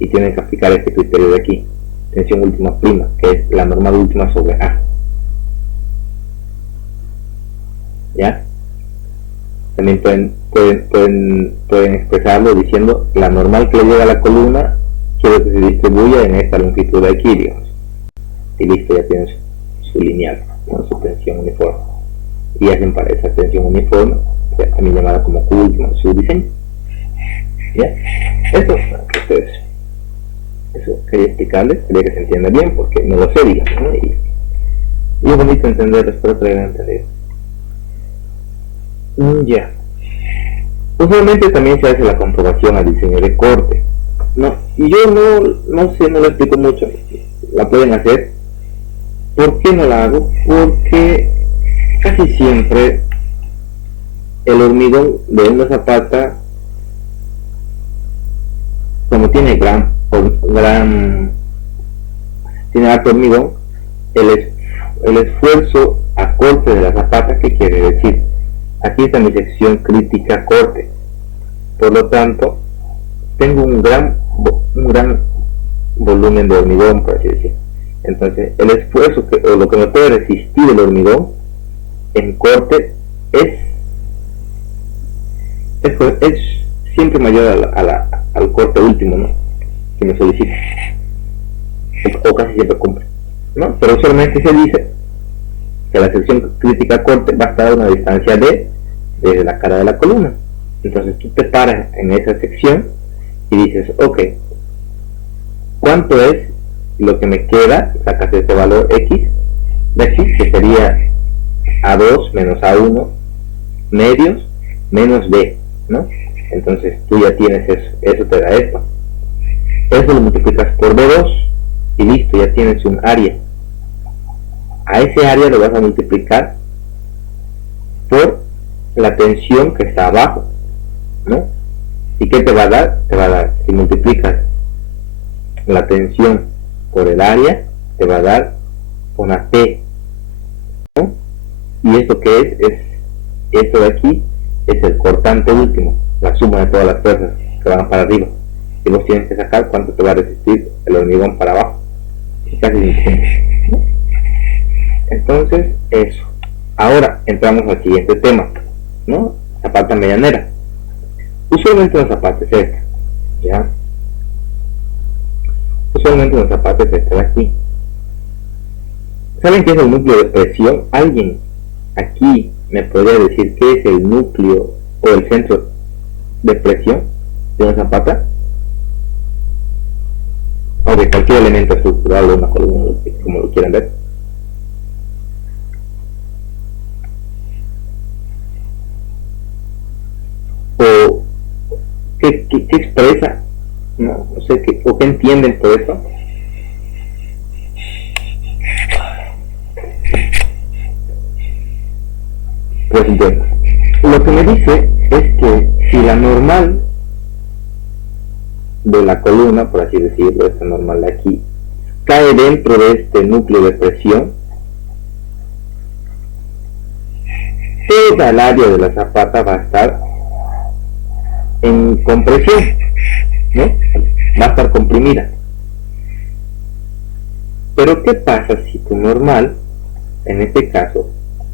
y tienen que aplicar este criterio de aquí. Tensión última prima, que es la normal última sobre A. ¿Ya? También pueden expresarlo diciendo la normal que le llega a la columna quiero que se distribuya en esta longitud de aquí, digamos. Y listo, ya tienen su lineal, ¿no? Su tensión uniforme. Y hacen para esa tensión uniforme, también llamada como Q última, su diseño. ¿Ya? Eso quería explicarles, quería que se entienda bien, porque no lo sé, digamos, ¿no? Y es bonito entenderlo, espero que lo hayan entendido. Ya. Usualmente también se hace la comprobación al diseño de corte, ¿no? Y yo no sé, no lo explico mucho. La pueden hacer. ¿Por qué no la hago? Porque casi siempre el hormigón de una zapata, como tiene tiene alto hormigón, el esfuerzo a corte de la zapata, ¿qué quiere decir? Aquí está mi sección crítica corte, por lo tanto tengo un gran volumen de hormigón, por así decir. Entonces el esfuerzo o lo que me puede resistir el hormigón en corte es siempre mayor al corte último, ¿no? Que me solicita, o casi siempre cumple, ¿no? Pero usualmente se dice que la sección crítica corte va a estar a una distancia desde la cara de la columna. Entonces tú te paras en esa sección y dices, ok, ¿cuánto es lo que me queda? Sacas este valor X de aquí, que sería A2 menos A1 medios menos B, ¿no? Entonces tú ya tienes eso te da esto. Eso lo multiplicas por B2 y listo, ya tienes un área. A ese área lo vas a multiplicar por la tensión que está abajo, ¿no? ¿Y qué te va a dar? Te va a dar, si multiplicas la tensión por el área, te va a dar una P, ¿no? Y esto que es esto de aquí, es el cortante último, la suma de todas las fuerzas que van para arriba. Y vos tienes que sacar cuánto te va a resistir el hormigón para abajo. Es casi imposible, ¿no? Entonces, eso. Ahora entramos al siguiente tema, ¿no? Zapata medianera. Usualmente una zapata es esta, ¿ya? Usualmente una zapata es esta de aquí. ¿Saben qué es el núcleo de presión? ¿Alguien aquí me podría decir qué es el núcleo o el centro de presión de una zapata? o de cualquier elemento estructural de una columna, como lo quieran ver. O ¿qué expresa? No sé qué, o qué entienden por eso. Pues bueno, lo que me dice es que si la normal de la columna, por así decirlo, esta normal de aquí, cae dentro de este núcleo de presión, toda el área de la zapata va a estar en compresión, ¿no? Va a estar comprimida. Pero ¿qué pasa si tu normal, en este caso,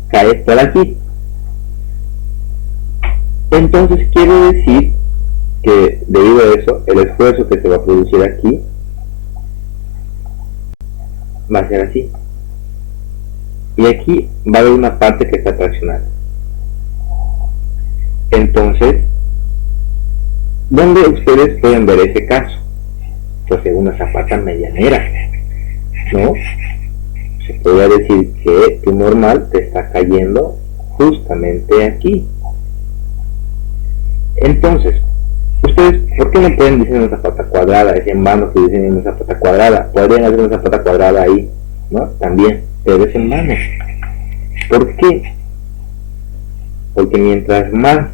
cae por aquí? Entonces quiere decir que debido a eso, el esfuerzo que se va a producir aquí va a ser así. Y aquí va a haber una parte que está traccionada. Entonces, ¿dónde ustedes pueden ver ese caso? Pues en una zapata medianera, ¿no? Se podría decir que tu normal te está cayendo justamente aquí. Entonces, ustedes, ¿por qué no pueden diseñar una zapata cuadrada? Es en vano que diseñen una zapata cuadrada. Podrían hacer una zapata cuadrada ahí, ¿no? También, pero es en vano. ¿Por qué? Porque mientras más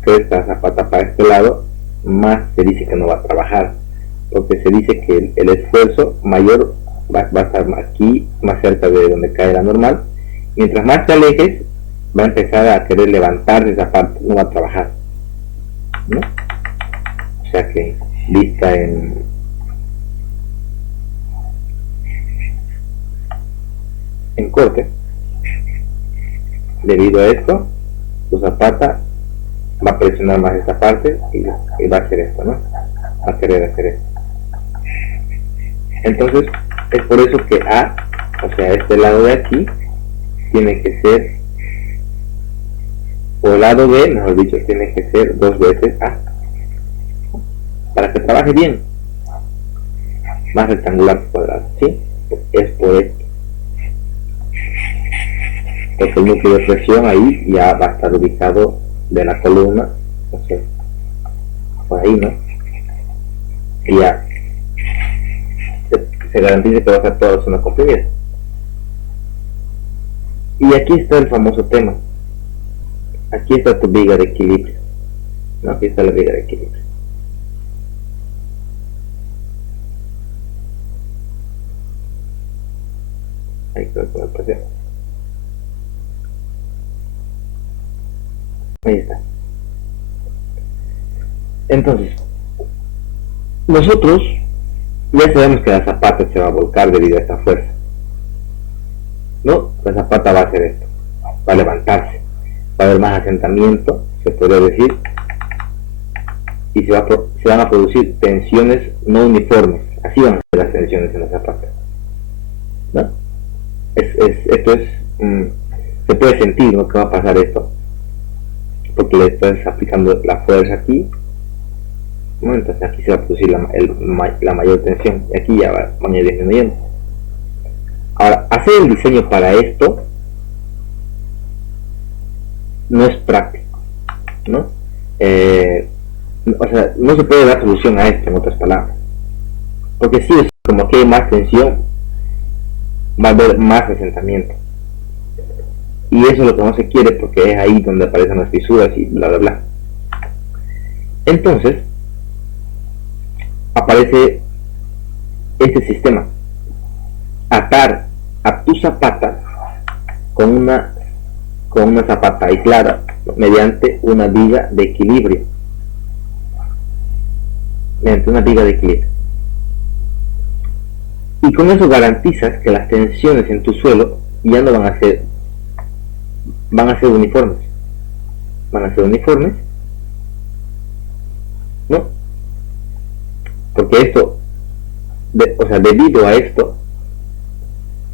crezca la zapata para este lado, más se dice que no va a trabajar. Porque se dice que el esfuerzo mayor va a estar aquí, más cerca de donde cae la normal. Mientras más te alejes, va a empezar a querer levantar esa parte, no va a trabajar, ¿no? O sea que vista en corte, debido a esto, tu zapata va a presionar más esta parte y va a hacer esto, ¿no? Va a querer hacer esto. Entonces es por eso que A, o sea este lado de aquí, tiene que ser, o el lado B, mejor dicho, tiene que ser 2 veces A, para que trabaje bien, más rectangular que cuadrado, ¿sí? Es por esto, porque el núcleo de presión ahí ya va a estar ubicado de la columna, o sea, por ahí, ¿no? Y ya se garantiza que va a estar toda la zona comprimida. Y aquí está el famoso tema. Aquí está tu viga de equilibrio, ¿no? Aquí está la viga de equilibrio. Ahí está con el presión. Ahí está. Entonces, nosotros ya sabemos que la zapata se va a volcar debido a esta fuerza, ¿no? La zapata va a hacer esto, va a levantarse, va a haber más asentamiento, se podría decir, y se van a producir tensiones no uniformes. Así van a ser las tensiones en la zapata, ¿no? Esto es, se puede sentir, ¿no? Que va a pasar esto, porque le estás aplicando la fuerza aquí, ¿no? Entonces aquí se va a producir la mayor tensión, y aquí ya van a ir disminuyendo. Ahora, hacer el diseño para esto no es práctico, ¿no? O sea, no se puede dar solución a esto, en otras palabras, porque si es como que hay más tensión, va a haber más asentamiento, y eso es lo que no se quiere, porque es ahí donde aparecen las fisuras y bla bla bla. Entonces aparece este sistema: atar a tu zapata con una zapata aislada mediante una viga de equilibrio, y con eso garantizas que las tensiones en tu suelo ya no van a ser uniformes, ¿no? Porque esto, debido a esto,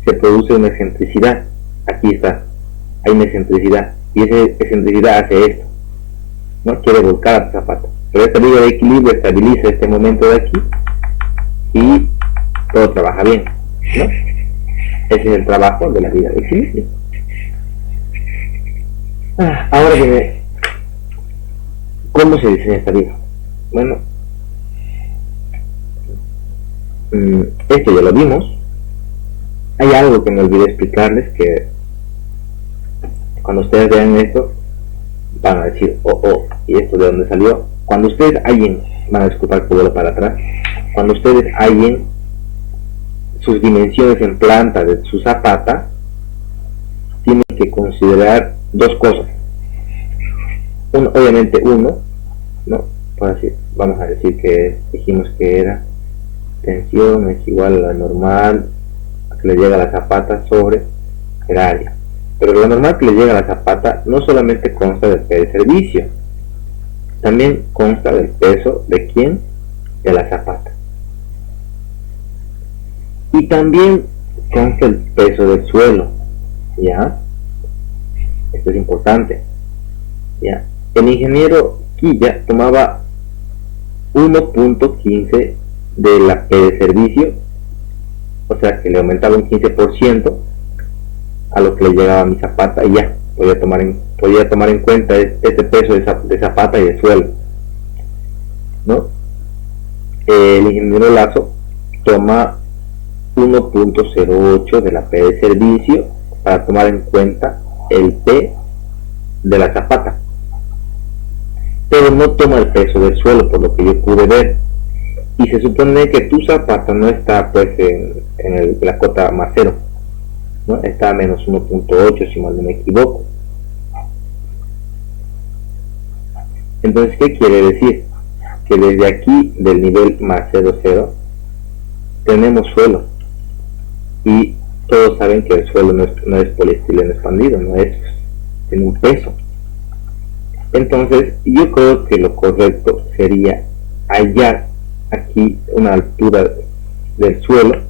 se produce una excentricidad. Aquí está, hay una excentricidad, y esa excentricidad hace esto, ¿no? Quiere volcar a tu zapato, pero esta viga de equilibrio estabiliza este momento de aquí y todo trabaja bien, ¿no? Ese es el trabajo de la vida de equilibrio. Ahora viene, ¿cómo se diseña esta vida? Bueno, esto ya lo vimos. Hay algo que me olvidé explicarles, que cuando ustedes vean esto van a decir, ¿y esto de dónde salió? Cuando ustedes hallen, van a disculpar que vuelo para atrás, cuando ustedes hallen sus dimensiones en planta de su zapata, tienen que considerar dos cosas. Obviamente uno, ¿no? Vamos a decir que dijimos que era tensión es igual a la normal que le llega a la zapata sobre el área. Pero la normal que le llega a la zapata no solamente consta del P de servicio, también consta del peso de quién, de la zapata. Y también consta el peso del suelo, ¿ya? Esto es importante, ¿ya? El ingeniero Quilla tomaba 1.15 de la P de servicio, o sea que le aumentaba un 15% a lo que le llegaba a mi zapata, y ya podía tomar en cuenta este peso de zapata y de suelo, ¿no? El ingeniero Lazo toma 1.08 de la P de servicio para tomar en cuenta el P de la zapata, pero no toma el peso del suelo, por lo que yo pude ver. Y se supone que tu zapata no está pues en la cota más 0, ¿no? Está a menos 1.8 si mal no me equivoco. Entonces, ¿qué quiere decir? Que desde aquí, del nivel más 0,0, tenemos suelo. Y todos saben que el suelo no es poliestileno expandido, tiene un peso. Entonces, yo creo que lo correcto sería hallar aquí una altura del suelo,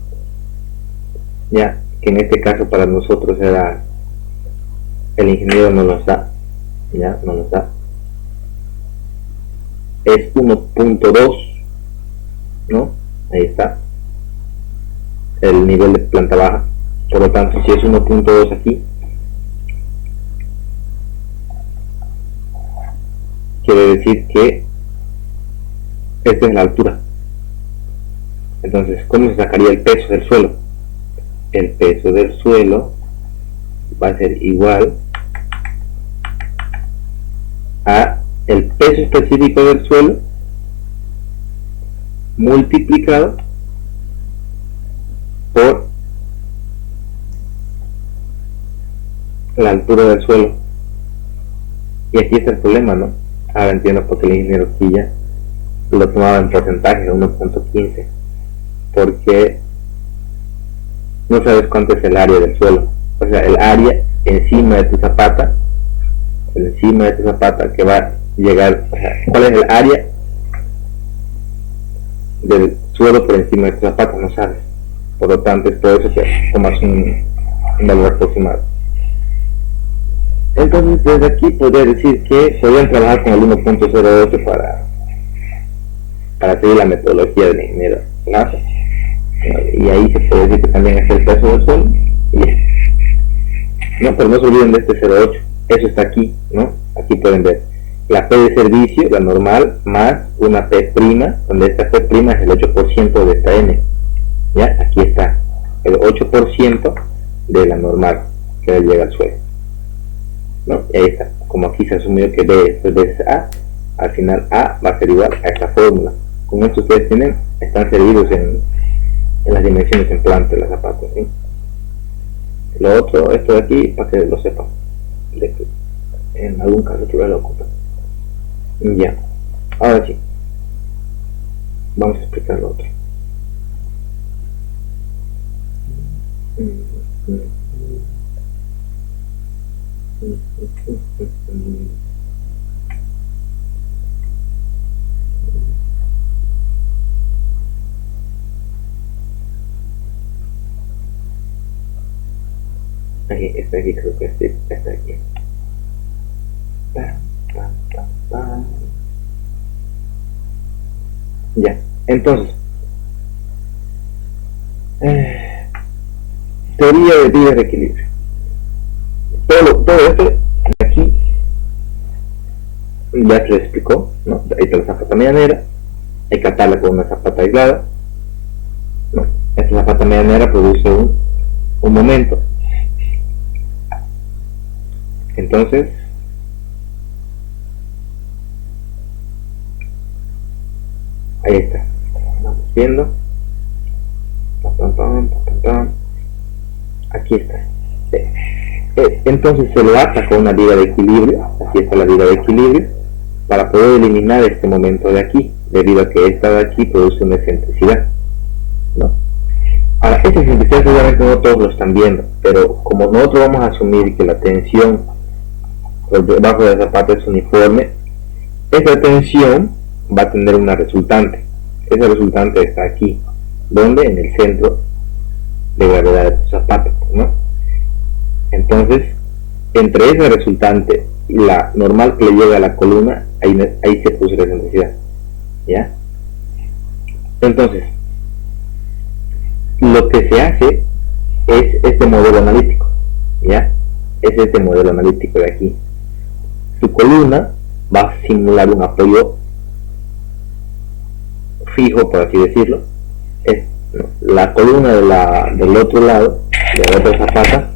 ya que en este caso para nosotros era, el ingeniero no nos da, ya no nos da, es 1.2, ¿no? Ahí está el nivel de planta baja. Por lo tanto, si es 1.2 aquí, quiere decir que esta es la altura. Entonces, ¿cómo se sacaría el peso del suelo? El peso del suelo va a ser igual a el peso específico del suelo multiplicado por la altura del suelo. Y aquí está el problema, ¿no? Ahora entiendo por qué el ingeniero Quilla lo tomaba en porcentaje de 1.15, porque no sabes cuánto es el área del suelo, o sea, el área encima de tu zapata, que va a llegar, o sea, cuál es el área del suelo por encima de tu zapata, no sabes. Por lo tanto, es por eso que tomas un valor aproximado. Entonces, desde aquí podría decir que podrían trabajar con el 1.08 para seguir la metodología del ingeniero Lazo. Y ahí se puede decir que también es el peso del suelo. No, pero no se olviden de este 0.8. Eso está aquí, ¿no? Aquí pueden ver la P de servicio, la normal, más una P', donde esta P' es el 8% de esta N. ¿Ya? Aquí está el 8% de la normal que le llega al suelo, ¿no? Y ahí está. Como aquí se asumió que B es veces A, al final A va a ser igual a esta fórmula. Con esto ustedes están servidos en las dimensiones en planta de las zapatos, ¿sí? Lo otro, esto de aquí, para que lo sepan, en algún caso que lo ocupen. Ya, ahora sí, vamos a explicar lo otro. Aquí, está aquí, creo que está aquí. Ya, entonces, teoría de vidas de equilibrio. Todo esto aquí ya se lo explicó, ¿no? Ahí está la zapata medianera, hay que atarla con una zapata aislada, ¿no? Esta zapata medianera produce un momento. Entonces, ahí está, vamos viendo, aquí está. Entonces se lo ata con una viga de equilibrio, aquí está la viga de equilibrio, para poder eliminar este momento de aquí, debido a que esta de aquí produce una excentricidad, ¿no? Ahora, esta excentricidad seguramente no todos lo están viendo, pero como nosotros vamos a asumir que la tensión por debajo del zapato es uniforme, esa tensión va a tener una resultante. Esa resultante está aquí, donde en el centro de gravedad de tu zapato, ¿no? Entonces, entre esa resultante y la normal que le llega a la columna, ahí se produce la excentricidad, ¿ya? Entonces, lo que se hace es este modelo analítico, ¿ya? Es este modelo analítico de aquí. Tu columna va a simular un apoyo fijo, por así decirlo. Es la columna del otro lado, de la otra zapata.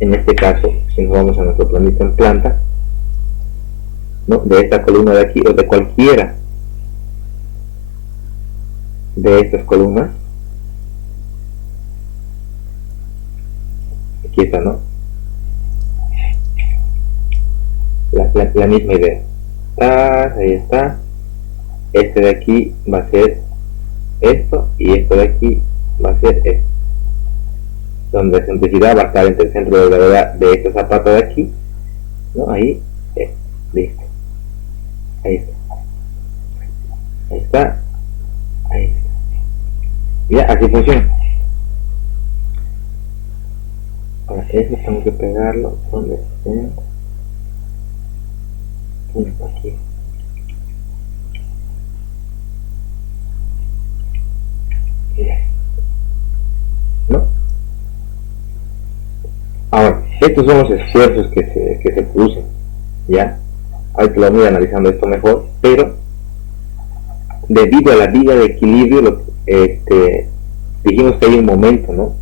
En este caso, si nos vamos a nuestro planito en planta, ¿no? De esta columna de aquí o de cualquiera de estas columnas, aquí está, ¿no? La misma idea. Ahí está. Este de aquí va a ser esto y esto de aquí va a ser esto, donde la excentricidad va a estar entre el centro de gravedad de esta zapata de aquí, ¿no? Ahí, listo, ahí está, ahí está, ahí está. Ya, así funciona. Ahora eso tengo que pegarlo donde esté, aquí. ¿No? Ahora, estos son los esfuerzos que se producen, ¿ya? Hay que lo voy analizando esto mejor, pero debido a la viga de equilibrio, dijimos que hay un momento, ¿no?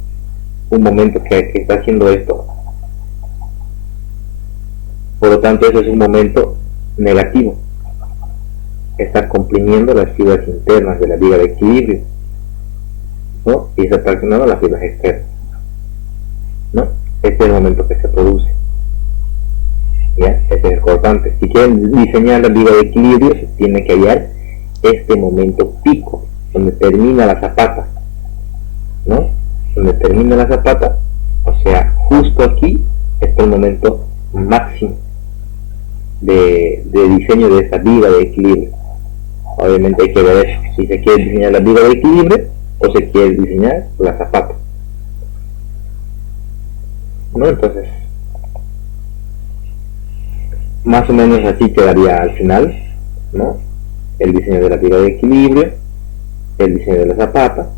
Un momento que está haciendo esto. Por lo tanto, eso es un momento negativo. Está comprimiendo las fibras internas de la viga de equilibrio, ¿no? Y está traccionando las fibras externas, ¿no? Este es el momento que se produce, ¿ya? Este es el cortante. Si quieren diseñar la viga de equilibrio, se tiene que hallar este momento pico, donde termina la zapata, ¿no? Donde termina la zapata, o sea, justo aquí está el momento máximo de diseño de esta viga de equilibrio. Obviamente hay que ver eso, si se quiere diseñar la viga de equilibrio o se quiere diseñar la zapata, ¿no? Entonces, más o menos así quedaría al final, ¿no? El diseño de la viga de equilibrio, el diseño de la zapata.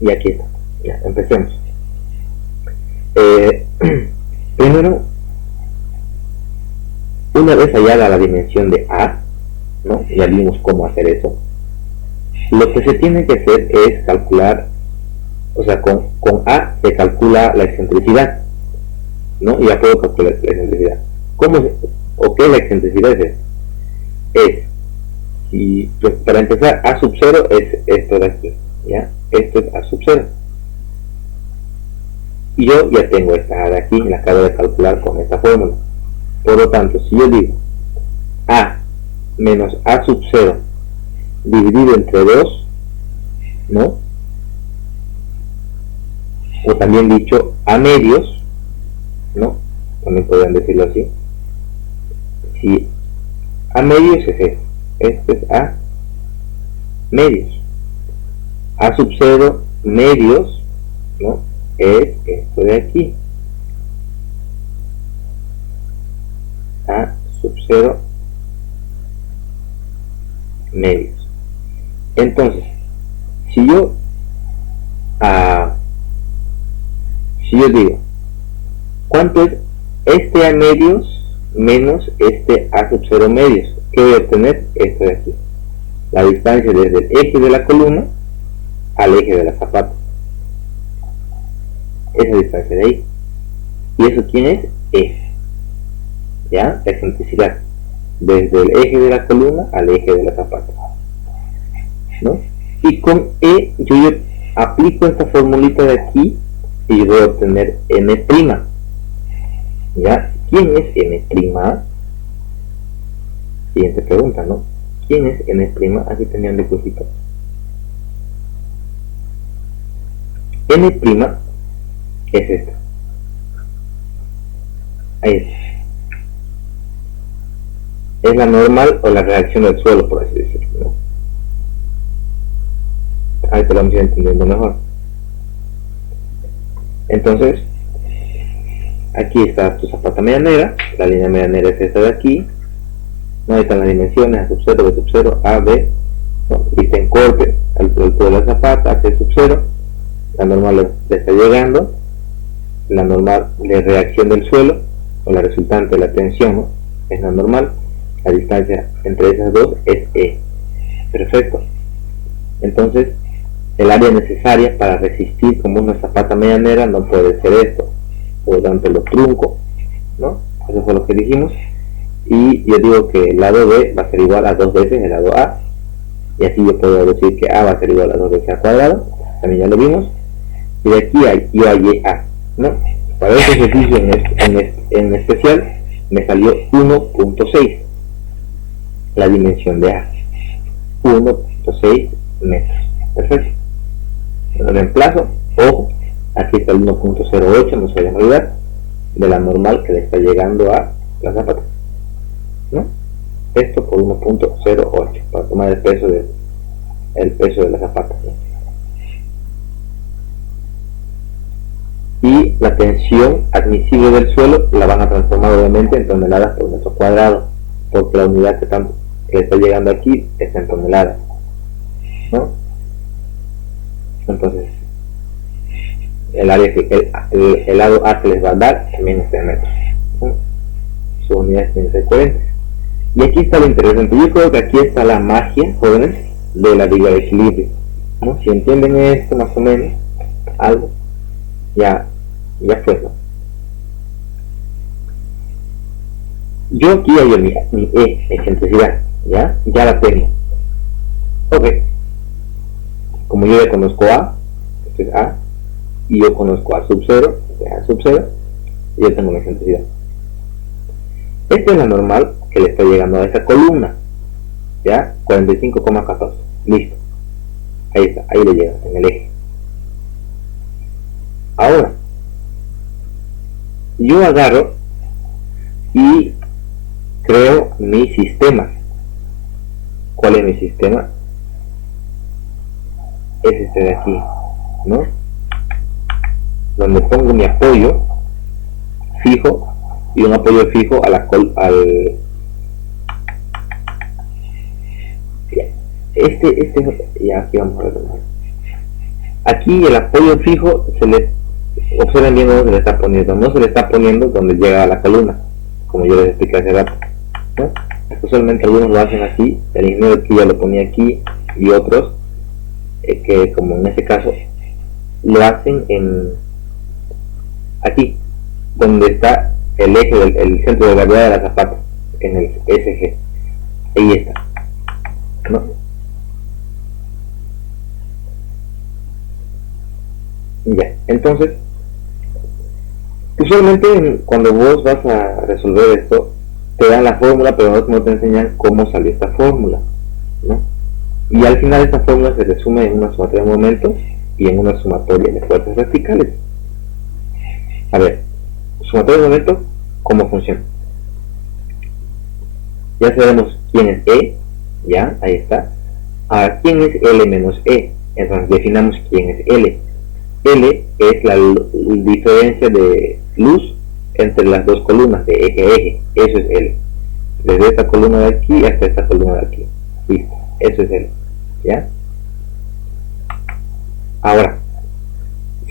Y aquí está. Ya, empecemos. Primero, una vez hallada la dimensión de A, ¿no? Ya vimos cómo hacer eso. Lo que se tiene que hacer es calcular, o sea, con A se calcula la excentricidad, ¿no? Ya puedo calcular la excentricidad. ¿Cómo es? ¿O qué es la excentricidad? Pues, para empezar, A sub 0 es esto de aquí, ¿ya? Esto es A sub 0. Y yo ya tengo esta A de aquí, la acabo de calcular con esta fórmula. Por lo tanto, si yo digo A menos A sub 0 dividido entre 2, ¿no? O también dicho A medios, ¿no? También podrían decirlo así. Si A medios es esto es A medios. A sub 0 medios, ¿no? Es esto de aquí. A sub 0 medios. Entonces, si yo digo, ¿cuánto es este A medios menos este A sub 0 medios? ¿Qué voy a obtener? Esto de aquí. La distancia desde el eje de la columna al eje de la zapata. Esa distancia de ahí. ¿Y eso quién es? E. ¿Ya? La excentricidad. Desde el eje de la columna al eje de la zapata. ¿No? Y con E yo aplico esta formulita de aquí y yo voy a obtener N'. ¿Ya? ¿Quién es N'? Siguiente pregunta, ¿no? ¿Quién es N'? Aquí tenían dibujito. N' es esta. Ahí está. Es la normal o la reacción del suelo, por así decirlo, ¿no? Ahí te lo vamos a ir entendiendo mejor. Entonces, aquí está tu zapata medianera. La línea medianera es esta de aquí. ¿No? Ahí están las dimensiones: A sub 0, B sub 0, A, B. ¿No? Vista en corte, altura de la zapata, AC sub 0. La normal le está llegando. La normal de reacción del suelo, o la resultante de la tensión, ¿no? Es la normal. La distancia entre esas dos es E. Perfecto. Entonces, el área necesaria para resistir como una zapata medianera no puede ser esto. Por lo tanto, lo trunco, ¿no? Eso fue lo que dijimos. Y yo digo que el lado B va a ser igual a 2 veces el lado A. Y así yo puedo decir que A va a ser igual a 2 veces A cuadrado. También ya lo vimos. Y de aquí yo hallé A, ¿no? Para este ejercicio en especial me salió 1.6. La dimensión de A. 1.6 metros. Perfecto. Lo reemplazo. Ojo, aquí está el 1.08, no se vayan a olvidar, de la normal que le está llegando a la zapata, ¿no? Esto por 1.08 para tomar el peso de la zapata, ¿no? Y la tensión admisible del suelo la van a transformar obviamente en toneladas por metro cuadrado, porque la unidad que está llegando aquí está en toneladas, ¿no? Entonces el área que el lado A que les va a dar también está en metros, ¿no? Sus unidades tienen que ser coherentes. Y aquí está lo interesante. Yo creo que aquí está la magia, jóvenes, de la viga de equilibrio, ¿no? Si entienden esto más o menos, algo, ya fue, ¿no? Yo aquí hallo mi E, excentricidad, ya la tengo. Ok, como yo ya conozco A, esto es A, y yo conozco A sub 0, A sub 0, y yo tengo mi excentricidad. Esta es la normal que le está llegando a esta columna, ya, 45,14, listo. Ahí está, ahí le llega, en el eje. Ahora, yo agarro y creo mi sistema. ¿Cuál es mi sistema? Es este de aquí, ¿no? Donde pongo mi apoyo fijo y un apoyo fijo a la ya aquí vamos a ver. Aquí el apoyo fijo observen bien dónde se le está poniendo. No se le está poniendo donde llega a la columna, como yo les expliqué hace rato, ¿no? Usualmente algunos lo hacen así. El ingeniero aquí ya lo ponía aquí, y otros que, como en este caso, lo hacen aquí, donde está el eje el centro de gravedad de la zapata, en el SG. Ahí está, ¿no? Ya, entonces, usualmente cuando vos vas a resolver esto, te dan la fórmula, pero no te enseñan cómo salió esta fórmula, ¿no? Y al final esta fórmula se resume en una sumatoria de momentos y en una sumatoria de fuerzas verticales. A ver, sumatoria de momentos, ¿cómo funciona? Ya sabemos quién es E, ya, ahí está. Ahora, ¿quién es L menos E? Entonces definamos quién es L. L es la diferencia de luz entre las dos columnas de eje a eje. Eso es L. Desde esta columna de aquí hasta esta columna de aquí. Listo. Eso es L. ¿Ya? Ahora,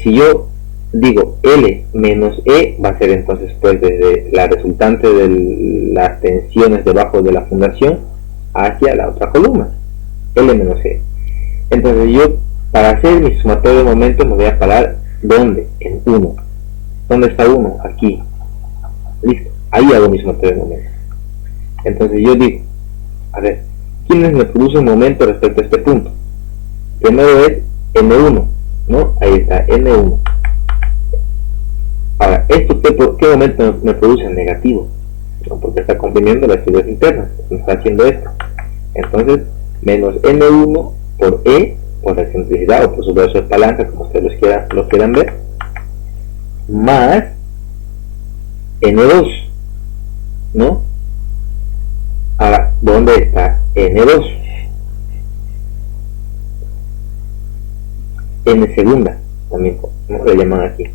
si yo digo L menos E, va a ser entonces pues desde la resultante de las tensiones debajo de la fundación hacia la otra columna, L menos E. Entonces yo, para hacer mi sumatorio de momentos, me voy a parar, ¿dónde? En 1. ¿Dónde está 1? Aquí. Listo. Ahí hago mi sumatorio de momentos. Entonces yo digo, a ver, ¿quiénes me producen momentos respecto a este punto? Primero es N1, ¿no? Ahí está, N1. Ahora, ¿esto qué momento me produce? Negativo, ¿no? Porque está comprimiendo las fibras internas, me está haciendo esto. Entonces, menos N1 por E, por la excentricidad o por su brazo de palanca, como ustedes lo quieran ver, más N2, ¿no? Ahora, ¿dónde está N2? N segunda, también, ¿no? Le llaman aquí.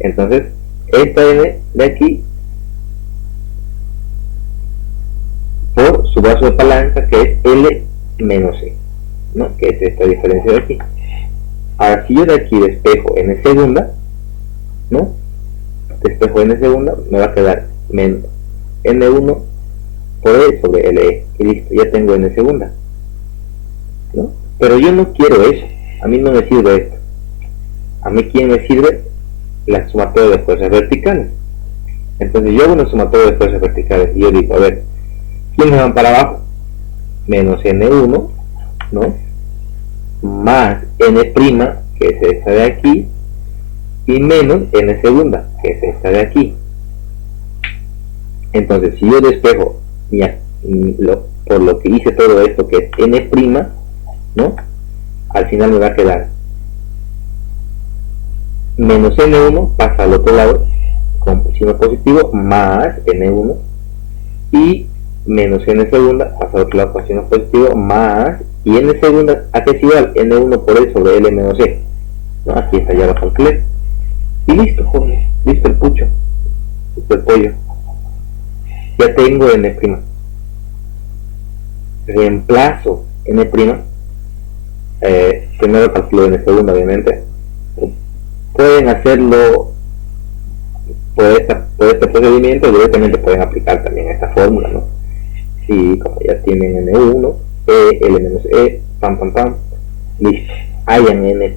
Entonces, esta N de aquí, por su brazo de palanca, que es L menos E, ¿no? Que es esta diferencia de aquí. Ahora, si yo de aquí despejo N segunda, ¿no? Despejo N segunda, me va a quedar menos N1 por E sobre LE. Y listo, ya tengo N segunda, ¿no? Pero yo no quiero eso. A mí no me sirve esto. A mí, ¿quién me sirve? La sumatoria de fuerzas verticales. Entonces yo hago una sumatoria de fuerzas verticales y yo digo, a ver, ¿quiénes van para abajo? Menos N1, ¿no? Más N', que es esta de aquí, y menos N segunda, que es esta de aquí. Entonces, si yo despejo por lo que hice todo esto, que es N', ¿no? Al final me va a quedar menos N1, pasa al otro lado con signo positivo, más N1, y menos N segunda, pasa al otro lado con signo positivo, más, y N segunda, ¿a qué es igual? N1 por E sobre L menos E, ¿no? Aquí está, ya lo calculé, y listo, joder, listo el pucho, listo el pollo, ya tengo N', reemplazo N', primero calculo N segunda, obviamente. Pueden hacerlo por este procedimiento, directamente pueden aplicar también esta fórmula, ¿no? Si como ya tienen N1, E, L menos E, pam, listo, hallan N'.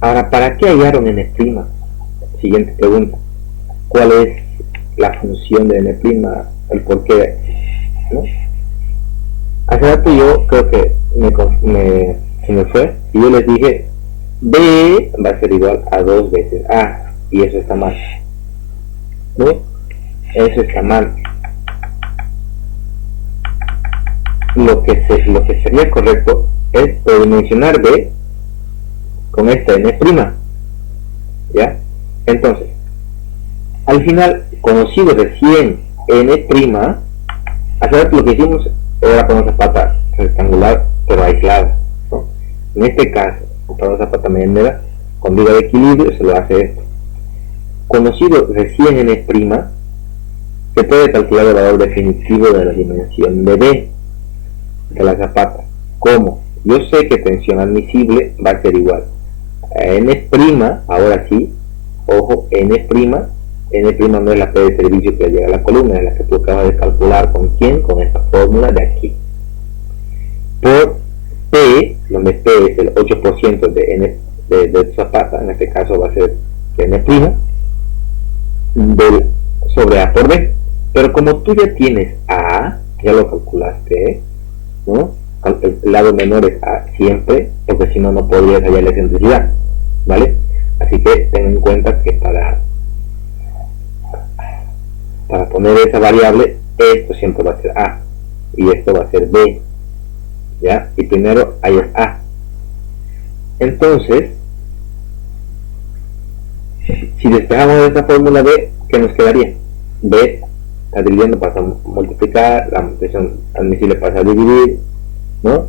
Ahora, ¿para qué hallaron N'? Siguiente pregunta, ¿cuál es la función de N'? El por qué, ¿no? Hace rato yo creo que se me fue y yo les dije B va a ser igual a 2 veces A, y eso está mal, ¿no? Eso está mal. Lo que sería correcto es mencionar B con esta N', ¿ya? Entonces, al final, conocido recién N', hace rato lo que hicimos era con una zapata rectangular pero aislada, ¿no? En este caso, para una zapata medianera con viga de equilibrio se lo hace esto. Conocido recién N', se puede calcular el valor definitivo de la dimensión de B de la zapata. ¿Cómo? Yo sé que tensión admisible va a ser igual a N', ahora sí, ojo, N' no es la P de servicio que llega a la columna, es la que tú acabas de calcular. ¿Con quién? Con esta fórmula de aquí. Por P, donde P es el 8% de zapata, en este caso va a ser N', sobre A por B. Pero como tú ya tienes A, ya lo calculaste, ¿no? El lado menor es A siempre, porque si no, no podrías hallar la excentricidad, ¿vale? Así que ten en cuenta que para poner esa variable, esto siempre va a ser A y esto va a ser B, ¿ya? Y primero ahí es A. Entonces, si despejamos esta fórmula B, ¿qué nos quedaría? B está dividiendo, pasa a multiplicar, la tensión admisible pasa a dividir, ¿no?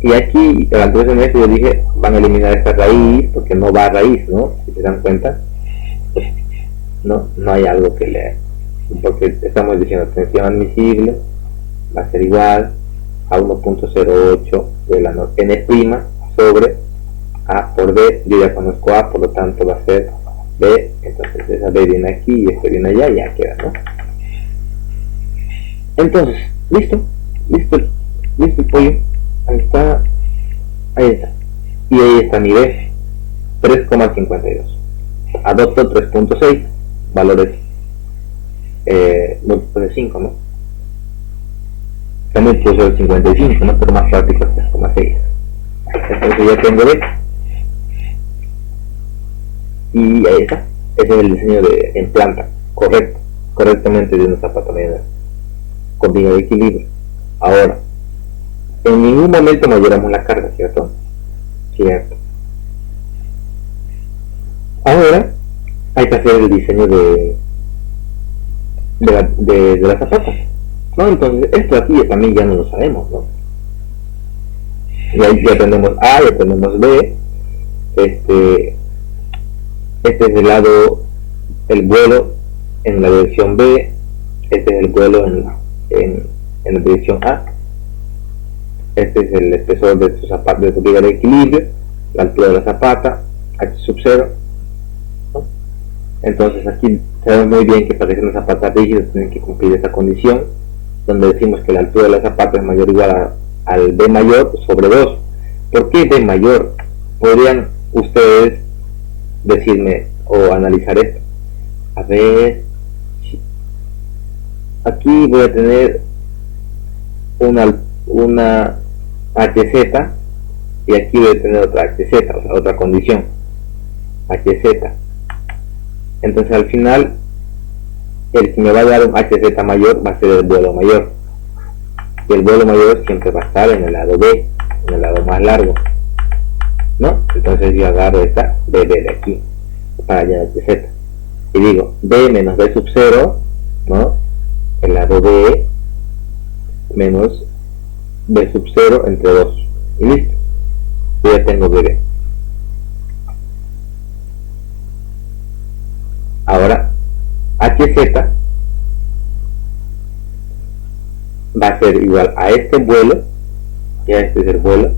Y aquí, antes en esto yo dije, van a eliminar esta raíz, porque no va a raíz, ¿no? Si se dan cuenta, pues, no hay algo porque estamos diciendo tensión admisible va a ser igual a 1.08 de la n' sobre A por B. Yo ya conozco A, por lo tanto va a ser B, entonces esa B viene aquí y este viene allá, ya queda, ¿no? Entonces, listo el pollo, ahí está, y ahí está mi B, 3,52. Adopto 3.6, valores múltiplos de 5, ¿no? También puedo ser 55, ¿no? Pero más práctico es 3,6. Entonces ya tengo B. Y ahí está. Ese es el diseño en planta, correctamente de una zapata mediana con viga de equilibrio. Ahora, en ningún momento mayoramos la carga, ¿cierto? Cierto. Ahora hay que hacer el diseño de la zapata, ¿no? Entonces esto aquí también ya no lo sabemos, ¿no? Ya tenemos A, ya tenemos B. Este es el vuelo en la dirección B, este es el vuelo en la dirección A, este es el espesor de tu zapata, de tu viga de equilibrio, la altura de la zapata, H sub 0, ¿no? Entonces aquí sabemos muy bien que para que sea una zapata rígida tienen que cumplir esta condición, donde decimos que la altura de la zapata es mayor o igual al B mayor sobre 2. ¿Por qué B mayor? Podrían ustedes decirme o analizar esto. A ver, aquí voy a tener una HZ y aquí voy a tener otra HZ, o sea, otra condición HZ. Entonces al final el que me va a dar un HZ mayor va a ser el vuelo mayor, y el vuelo mayor siempre va a estar en el lado B, en el lado más largo, ¿no? Entonces yo agarro esta BB de aquí para allá de HZ y digo B menos B sub 0, ¿no? El lado B menos B sub 0 entre 2 y listo, yo ya tengo BB. Ahora HZ va a ser igual a este vuelo, ya este es el vuelo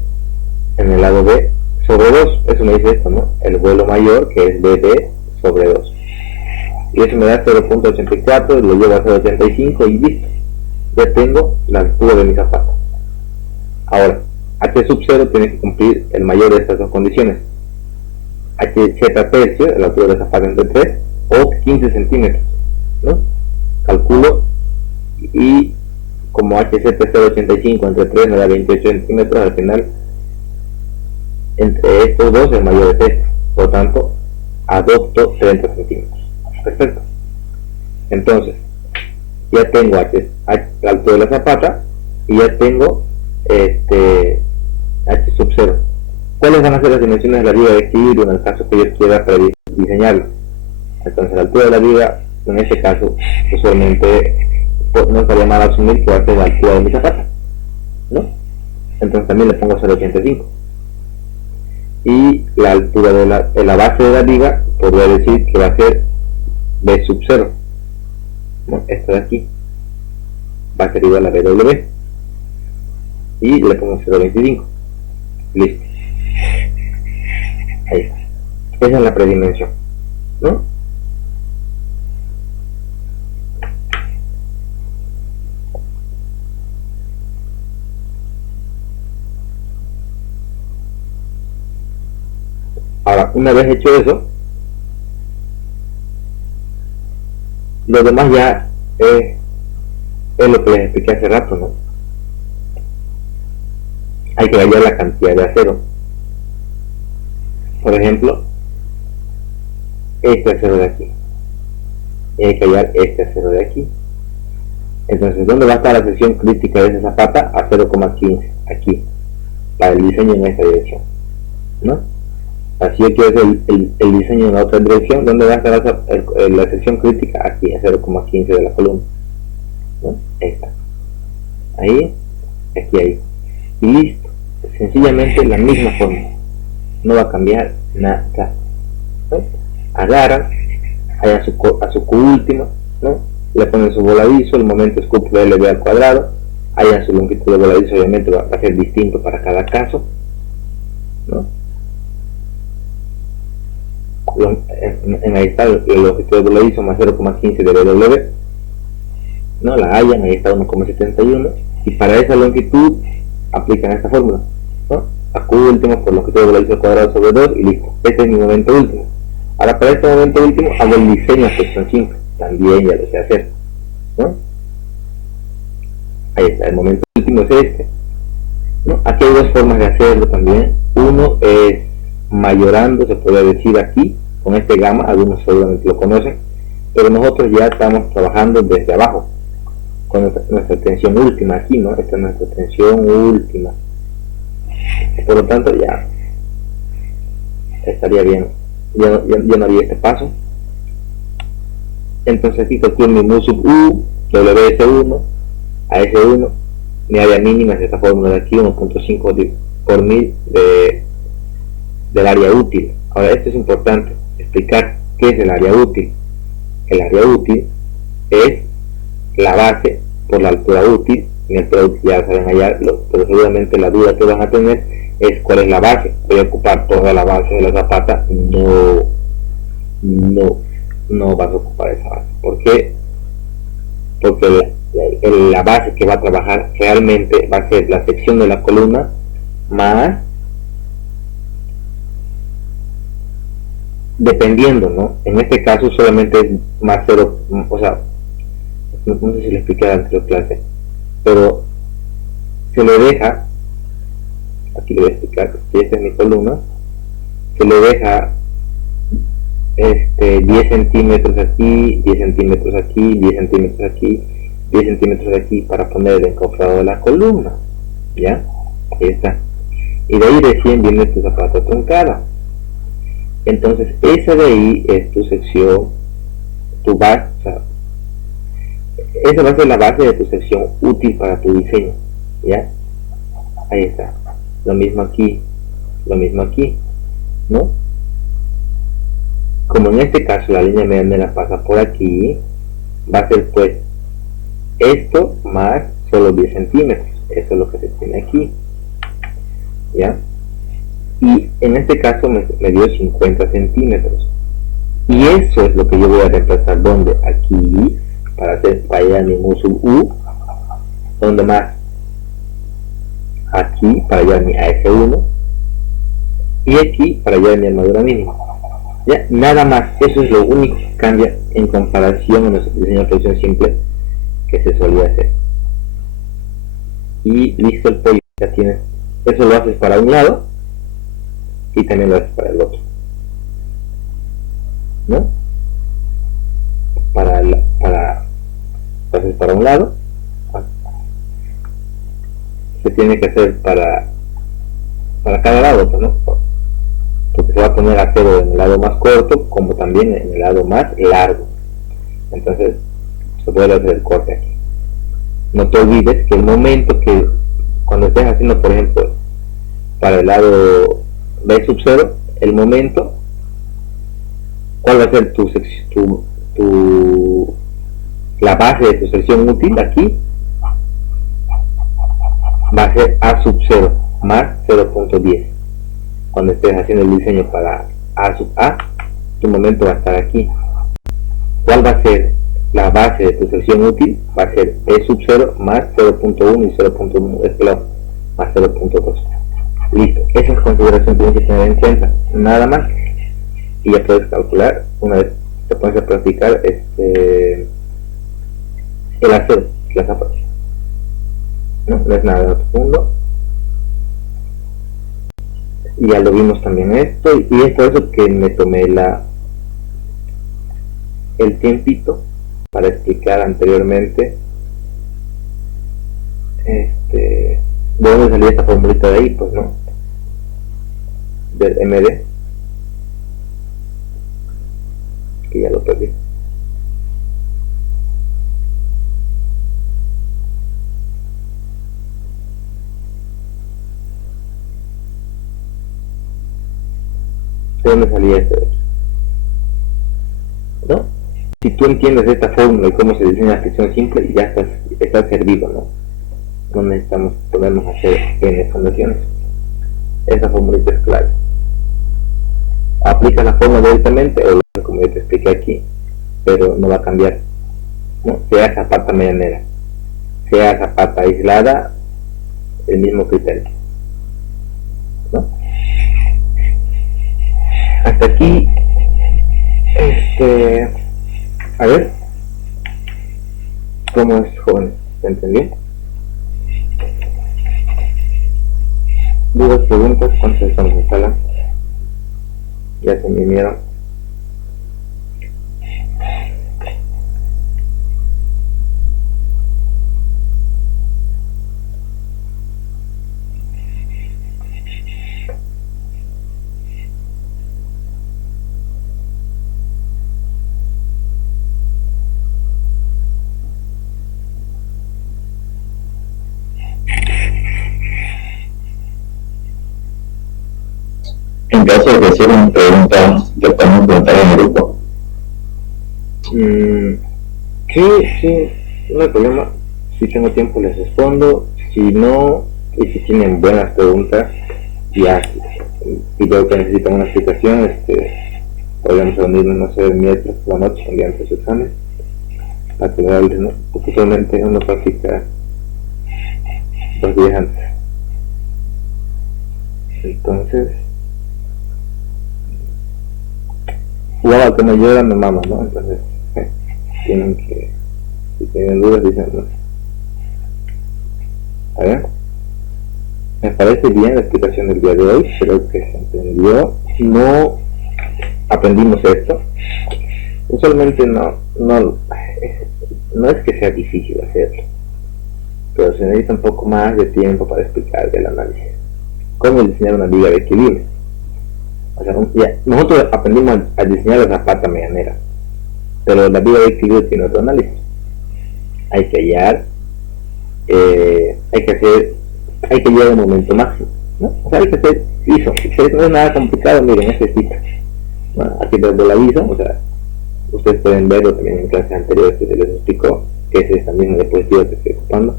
en el lado B sobre 2, eso me dice esto, ¿no? El vuelo mayor, que es BB sobre 2, y eso me da 0.84, lo llevo a 0.85 y listo, ya tengo la altura de mi zapata. Ahora H sub 0 tiene que cumplir el mayor de estas dos condiciones, HZ tercio, la altura de la zapata entre 3 o 15 centímetros, ¿no? Calculo, y como HZ es 0.85 entre 3 me da 28 centímetros, al final entre estos dos el mayor es este, por lo tanto adopto 30 centímetros. Perfecto. Entonces ya tengo la altura de la zapata y ya tengo H sub 0. ¿Cuáles van a ser las dimensiones de la viga de equilibrio en el caso que yo quiera diseñarlo? Entonces la altura de la viga, en este caso, usualmente no estaría mal asumir que va a ser la altura de mi zapata, ¿no? Entonces también le pongo 0.85. Y la altura de la base de la viga, podría decir que va a ser B sub 0, ¿no? Esta de aquí va a ser igual a BW y le pongo 0.25. Listo. Ahí está. Esa es la predimensión, ¿no? Ahora, una vez hecho eso, lo demás ya es lo que les expliqué hace rato, ¿no? Hay que hallar la cantidad de acero. Por ejemplo, este acero de aquí. Y hay que hallar este acero de aquí. Entonces, ¿dónde va a estar la sección crítica de esa zapata? A 0,15, aquí, para el diseño en esta dirección, ¿no? Así yo quiero hacer el diseño en la otra dirección, ¿dónde va a estar la sección crítica? Aquí, a 0,15 de la columna, ¿no? Ahí está. Ahí, aquí, ahí. Y listo. Sencillamente la misma forma. No va a cambiar nada, ¿no? Agarran a su Q última, ¿no? Le ponen su voladizo, el momento es Q por LB al cuadrado, haya su longitud de voladizo, obviamente va a ser distinto para cada caso, ¿no? Ahí está la longitud de voladizo más 0,15 de BW, ¿no? La hallan, ahí está 1,71, y para esa longitud aplican esta fórmula, ¿no? A Q último por longitud de voladizo al cuadrado sobre 2 y listo. Este es mi momento último. Ahora para este momento último hago el diseño a sección simple, también ya lo sé hacer, ¿no? Ahí está, el momento último es este, ¿no? Aquí hay dos formas de hacerlo también. Uno es mayorando, se puede decir aquí, con este gamma, algunos seguramente lo conocen, pero nosotros ya estamos trabajando desde abajo, con nuestra tensión última aquí, ¿no? Esta es nuestra tensión última. Por lo tanto ya estaría bien, yo no haría este paso. Entonces aquí calculo mi mu sub u, WS1, AS1, mi área mínima es esta fórmula de aquí, 1.5 por mil del área útil. Ahora esto es importante, explicar qué es el área útil. El área útil es la base por la altura útil. Mi altura útil ya saben allá, pero seguramente la duda que van a tener es cuál es la base. Voy a ocupar toda la base de la zapata. No vas a ocupar esa base. ¿Por qué? Porque la base que va a trabajar realmente va a ser la sección de la columna más, dependiendo, ¿no? En este caso solamente es más 0, o sea, no sé si le expliqué en la anterior clase, pero se le deja, aquí le voy a explicar que esta es mi columna, se le deja 10 centímetros aquí, 10 centímetros aquí, 10 centímetros aquí, 10 centímetros aquí para poner el encofrado de la columna, ¿ya? Ahí está. Y de ahí recién viene tu zapata truncada. Entonces esa de ahí es tu sección, tu base, o sea, esa va a ser la base de tu sección útil para tu diseño, ¿ya? Ahí está. Lo mismo aquí, ¿no? Como en este caso la línea medianera pasa por aquí, va a ser pues esto más solo 10 centímetros. Eso es lo que se tiene aquí, ¿ya? Y en este caso me dio 50 centímetros. Y eso es lo que yo voy a reemplazar, donde aquí, para hacer para allá mi mu sub u, donde más aquí para hallar mi AS1 y aquí para hallar mi armadura mínima. ¿Ya? Nada más, eso es lo único que cambia en comparación a nuestro diseño de predicción simple que se solía hacer. Y listo el pollo, ya tienes. Eso lo haces para un lado y también lo haces para el otro, ¿no? Lo haces para un lado, se tiene que hacer para cada lado, ¿no? Porque se va a poner a cero en el lado más corto como también en el lado más largo. Entonces se puede hacer el corte aquí. No te olvides que el momento que cuando estés haciendo, por ejemplo, para el lado B sub 0, el momento, ¿cuál va a ser la base de tu sección útil aquí? Va a ser A sub 0 más 0.10. Cuando estés haciendo el diseño para A sub A, tu momento va a estar aquí. ¿Cuál va a ser la base de tu sección útil? Va a ser B sub 0 más 0.1 y 0.1 más 0.2. Listo, esa es configuración que tienes que tener en cuenta, nada más. Y ya puedes calcular, una vez te pones a practicar el hacer la zapata. No es nada de otro mundo. Y ya lo vimos también esto, y es por eso que me tomé el tiempito para explicar anteriormente de dónde salía esta formulita de ahí, pues no, del MD, que ya lo perdí. ¿De dónde salía esto de aquí? ¿No? Si tú entiendes esta fórmula y cómo se diseña la sección simple, ya estás servido, ¿no? no necesitamos ponernos a hacer n fundaciones. Esa formulita es clave. Aplica la forma directamente o como yo te expliqué aquí, pero no va a cambiar, ¿no? Sea zapata medianera, sea zapata aislada, el mismo criterio, ¿no? Hasta aquí, a ver, ¿cómo es, jóvenes? ¿Se entendió? Dudas, preguntas, ¿cuántas estamos en sala? Ya se me unieron. En caso de que hicieran preguntas, ¿le podemos preguntar en el grupo? Sí, no hay problema. Si tengo tiempo les respondo. Si no, y si tienen buenas preguntas, ya, y veo que necesitan una explicación, podríamos reunirnos, no sé, el miércoles por la noche, un día antes de su examen, para que vean, ¿no? Porque solamente uno practica 2 días antes. Entonces, igual que me ayuda mi mamá, ¿no? Entonces, tienen que, si tienen dudas, dicen, no. A ver, me parece bien la explicación del día de hoy, creo que se entendió. No aprendimos esto. Usualmente no es que sea difícil hacerlo, pero se necesita un poco más de tiempo para explicar el análisis. ¿Cómo diseñar una viga de equilibrio? O sea, nosotros aprendimos a diseñar la zapata medianera, pero la viga de equilibrio tiene otro análisis. Hay que hallar, hay que llegar al momento máximo, ¿no? O sea, hay que hacer ISO. No es nada complicado, miren, este tipo. Bueno, aquí desde el aviso, o sea, ustedes pueden verlo también en clases anteriores que se les explicó, que es esta misma diapositiva que estoy ocupando.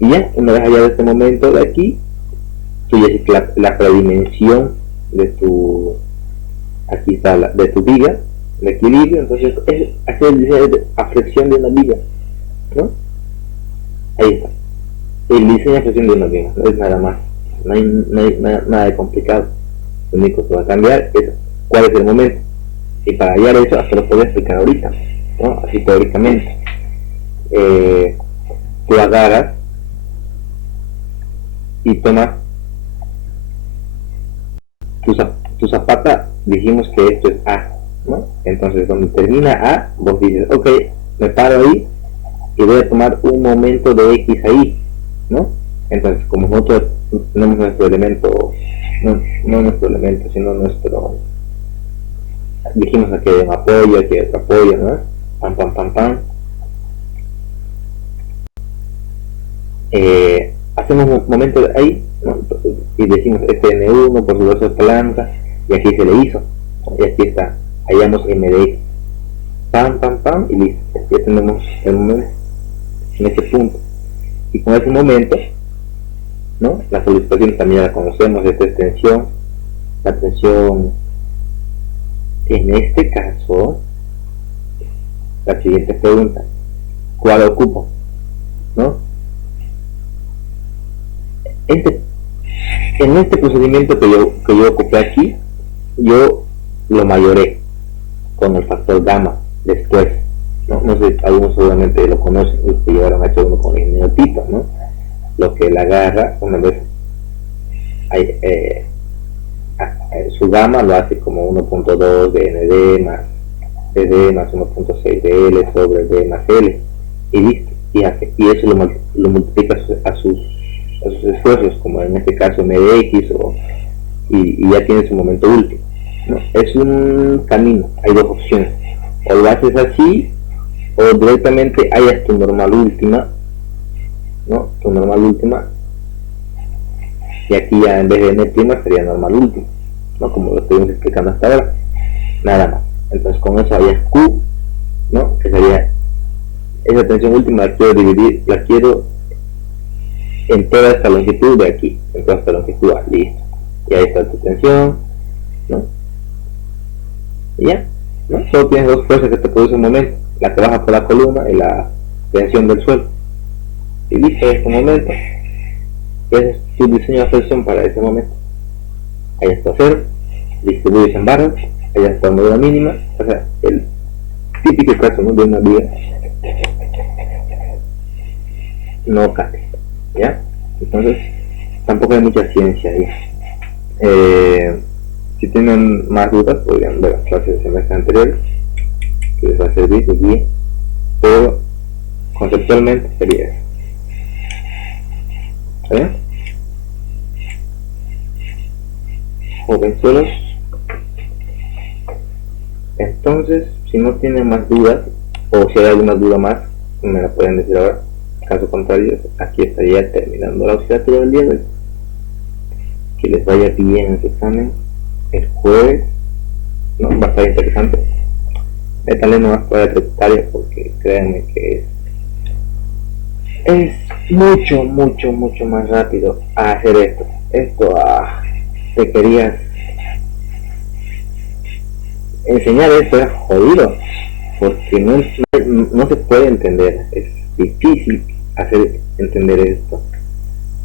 Y ya, una vez hallado este momento de aquí, tú ya hiciste la predimensión de tu, aquí está de tu viga, de equilibrio. Entonces es hacer el diseño de aflexión de una viga, ¿no? Ahí está, el diseño de aflexión de una viga, no es nada más, no hay nada de complicado. Lo único que va a cambiar es cuál es el momento, y para hallar eso hasta lo puedo explicar ahorita, ¿no? Así teóricamente. Tú agarras y tomas tu zapata, dijimos que esto es A, ¿no? Entonces donde termina A, vos dices, ok, me paro ahí y voy a tomar un momento de X ahí, ¿no? Entonces, como nosotros tenemos nuestro elemento, no nuestro elemento, sino nuestro, dijimos aquí hay un apoyo, aquí hay otro apoyo, ¿no? Pam, pam, pam, pam. Hacemos un momento de ahí, ¿no? Y decimos N1 por su dosis palanca, y aquí se le hizo, ¿no? Y aquí está, hallamos MDX, pam, pam, pam, y listo. Ya tenemos el momento en ese punto, y con ese momento, ¿no? La solicitación también la conocemos, esta extensión, la tensión, en este caso, la siguiente pregunta, ¿cuál ocupo? ¿No? En este procedimiento que yo ocupé aquí, yo lo mayoré con el factor gamma después, no sé, algunos seguramente lo conocen, los que llevaron H1 con el neotito, ¿no? Lo que él agarra una vez su gamma lo hace como 1.2 de ND más CD más 1.6 de L sobre D más L, y listo, y eso lo multiplica a sus esfuerzos, como en este caso MDX, y ya tiene su momento último, ¿no? Es un camino, hay dos opciones, o lo haces así, o directamente hayas tu normal última, ¿no? Tu normal última, y aquí ya en vez de N prima sería normal última, ¿no? Como lo estuvimos explicando hasta ahora, nada más. Entonces con eso había Q, ¿no? Que sería esa tensión última la quiero dividir, la quiero en toda esta longitud de aquí, en toda esta longitud, listo. Y ahí está tu tensión, ¿no? Y ya, ¿no? Solo tienes dos fuerzas que te producen un momento, la que baja por la columna y la tensión del suelo. Y listo, este momento, ese es tu diseño de fricción para ese momento. Ahí está cero, distribuyes en barras, ahí está la medida mínima, o sea, el típico caso, ¿no?, de una viga no cae, ¿ya? Entonces, tampoco hay mucha ciencia ahí. Si tienen más dudas, podrían ver las clases de semestre anteriores, que les va a servir de guía, pero conceptualmente sería eso. ¿Está bien? Jovenzuelos. Entonces, si no tienen más dudas, o si hay alguna duda más, me la pueden decir ahora. Caso contrario, aquí estaría terminando la asignatura del día de hoy. Que les vaya bien en su examen el jueves, ¿no? Va a estar interesante. Métanle nomás para la tributaria, porque créanme que es mucho más rápido a hacer esto. Te querías enseñar esto, era jodido, porque no se puede entender, es difícil hacer entender esto.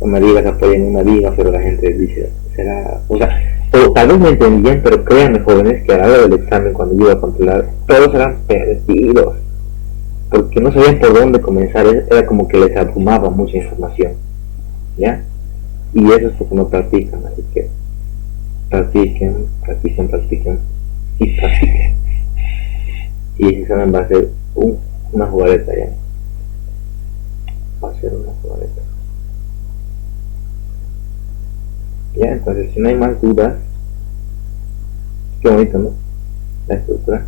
No me digas apoyen una viga, pero la gente dice, será, o tal vez me entendían, pero créanme, jóvenes, que a la hora del examen, cuando yo iba a controlar, todos eran perdidos, porque no sabían por dónde comenzar, era como que les abrumaba mucha información, ¿ya? Y eso es porque no practican, así que practiquen, y practiquen. Y ese examen va a ser una jugareta, ya. Va a ser una jugareta. Ya, entonces si no hay más dudas, qué bonito, ¿no? La estructura.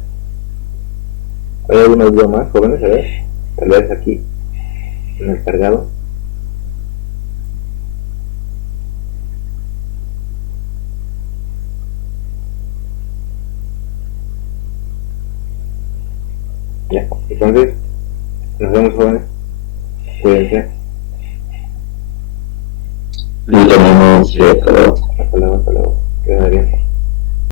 ¿Hay alguna duda más, jóvenes? A ver, tal vez aquí, en el cargado. Ya, entonces, nos vemos, jóvenes. Cuídense. Lo tenemos, Hasta luego. Que vaya bien.